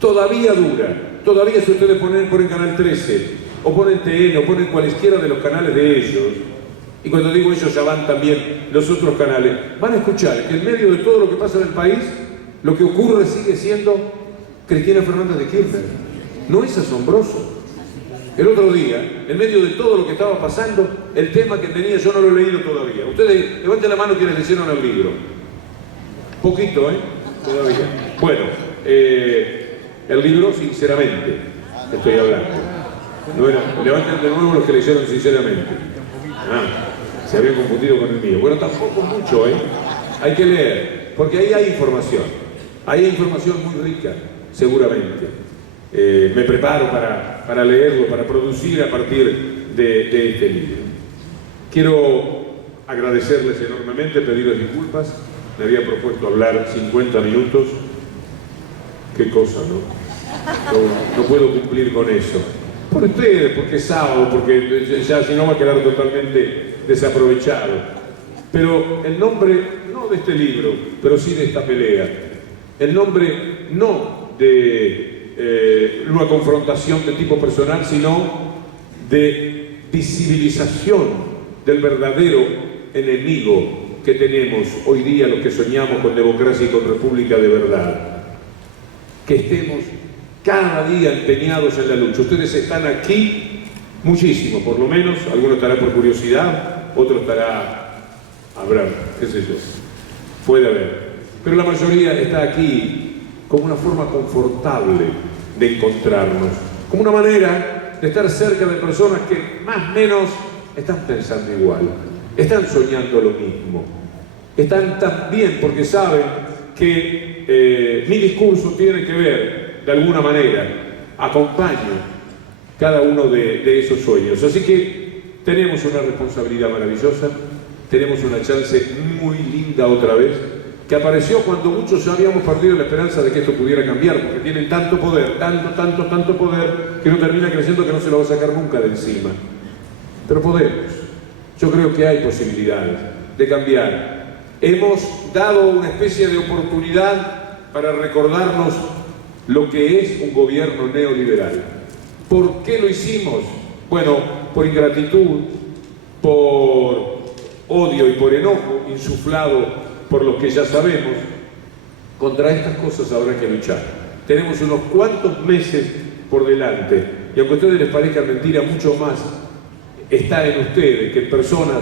Todavía dura. Todavía si ustedes ponen Canal 13, o ponen TN, o ponen cualesquiera de los canales de ellos, y cuando digo ellos ya van también los otros canales, van a escuchar que en medio de todo lo que pasa en el país, lo que ocurre sigue siendo Cristina Fernández de Kirchner. ¿No es asombroso? El otro día, en medio de todo lo que estaba pasando, el tema que tenía, yo no lo he leído todavía. Ustedes levanten la mano quienes leyeron el libro. Poquito, todavía. Bueno, el libro, sinceramente, estoy hablando. No era, levanten de nuevo los que leyeron sinceramente. Se habían confundido con el mío. Bueno, tampoco mucho, hay que leer, porque ahí hay información. Ahí hay información muy rica, seguramente. Me preparo para leerlo, para producir a partir de este libro. Quiero agradecerles enormemente, pedirles disculpas. Me había propuesto hablar 50 minutos. Qué cosa, ¿no? No puedo cumplir con eso. Por ustedes, porque es sábado, porque ya si no va a quedar totalmente desaprovechado. Pero el nombre, no de este libro, pero sí de esta pelea, el nombre no de una confrontación de tipo personal, sino de visibilización del verdadero enemigo que tenemos hoy día los que soñamos con democracia y con república de verdad. Que estemos cada día empeñados en la lucha. Ustedes están aquí muchísimo, por lo menos, alguno estará por curiosidad, otro habrá, qué sé yo, puede haber. Pero la mayoría está aquí como una forma confortable de encontrarnos, como una manera de estar cerca de personas que más o menos están pensando igual, están soñando lo mismo. están también porque saben que mi discurso tiene que ver, de alguna manera, acompaño cada uno de esos sueños. Así que tenemos una responsabilidad maravillosa, tenemos una chance muy linda otra vez, que apareció cuando muchos ya habíamos perdido la esperanza de que esto pudiera cambiar, porque tienen tanto poder, tanto poder, que uno termina creyendo que no se lo va a sacar nunca de encima. Pero podemos. Yo creo que hay posibilidades de cambiar. Hemos dado una especie de oportunidad para recordarnos lo que es un gobierno neoliberal. ¿Por qué lo hicimos? Bueno, por ingratitud, por odio y por enojo insuflado por lo que ya sabemos. Contra estas cosas habrá que luchar. Tenemos unos cuantos meses por delante, y aunque a ustedes les parezca mentira, mucho más está en ustedes que en personas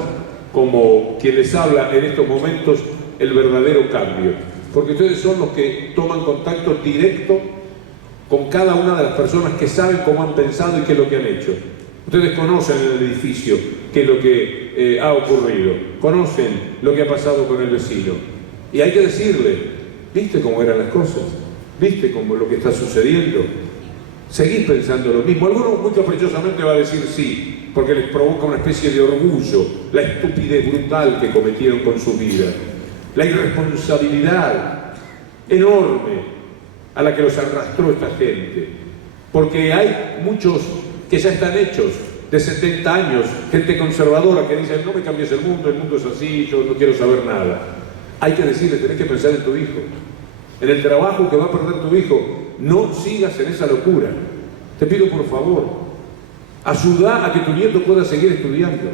como quien les habla en estos momentos el verdadero cambio, porque ustedes son los que toman contacto directo con cada una de las personas que saben cómo han pensado y qué es lo que han hecho. Ustedes conocen el edificio, qué es lo que ha ocurrido, conocen lo que ha pasado con el vecino. Y hay que decirle, ¿viste cómo eran las cosas? ¿Viste cómo lo que está sucediendo? Seguís pensando lo mismo. Algunos muy caprichosamente va a decir sí, porque les provoca una especie de orgullo, la estupidez brutal que cometieron con su vida, la irresponsabilidad enorme a la que los arrastró esta gente. Porque hay muchos que ya están hechos, de 70 años, gente conservadora que dice, no me cambies el mundo es así, yo no quiero saber nada. Hay que decirle, tenés que pensar en tu hijo, en el trabajo que va a perder tu hijo. No sigas en esa locura. Te pido por favor, ayuda a que tu nieto pueda seguir estudiando.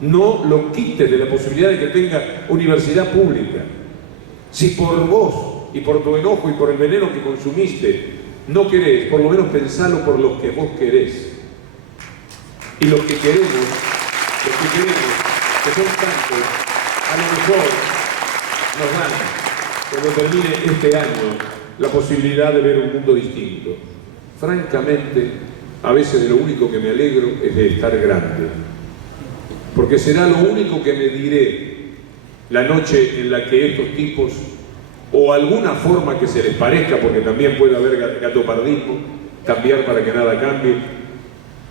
No lo quites de la posibilidad de que tenga universidad pública. Si por vos y por tu enojo y por el veneno que consumiste no querés, por lo menos pensalo por los que vos querés. Y los que queremos, que son tantos, a lo mejor nos dan, cuando termine este año, la posibilidad de ver un mundo distinto. Francamente, a veces de lo único que me alegro es de estar grande, porque será lo único que me diré la noche en la que estos tipos, o alguna forma que se les parezca, porque también puede haber gatopardismo, cambiar para que nada cambie,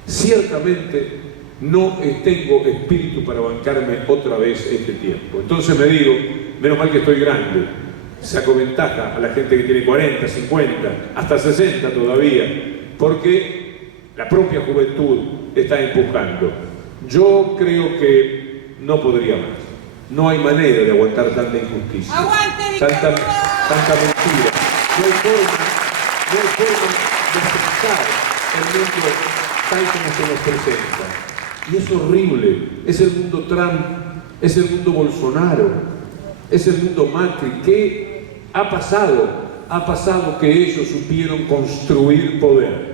ciertamente no tengo espíritu para bancarme otra vez este tiempo. Entonces me digo, menos mal que estoy grande, saco ventaja a la gente que tiene 40, 50, hasta 60 todavía, porque la propia juventud está empujando. Yo creo que no podría más. No hay manera de aguantar tanta injusticia, tanta mentira. No hay forma de aceptar el mundo tal como se nos presenta. Y es horrible. Es el mundo Trump, es el mundo Bolsonaro, es el mundo Macri. ¿Qué ha pasado? Ha pasado que ellos supieron construir poder.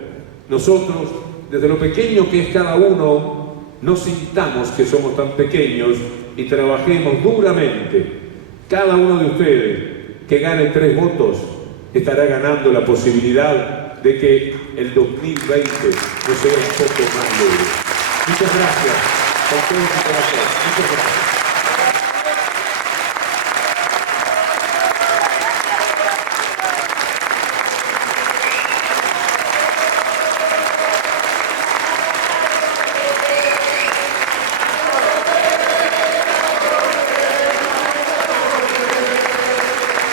Nosotros, desde lo pequeño que es cada uno, no sintamos que somos tan pequeños y trabajemos duramente. Cada uno de ustedes que gane 3 votos estará ganando la posibilidad de que el 2020 no sea un poco más leve. Muchas gracias, con todo mi corazón. Muchas gracias.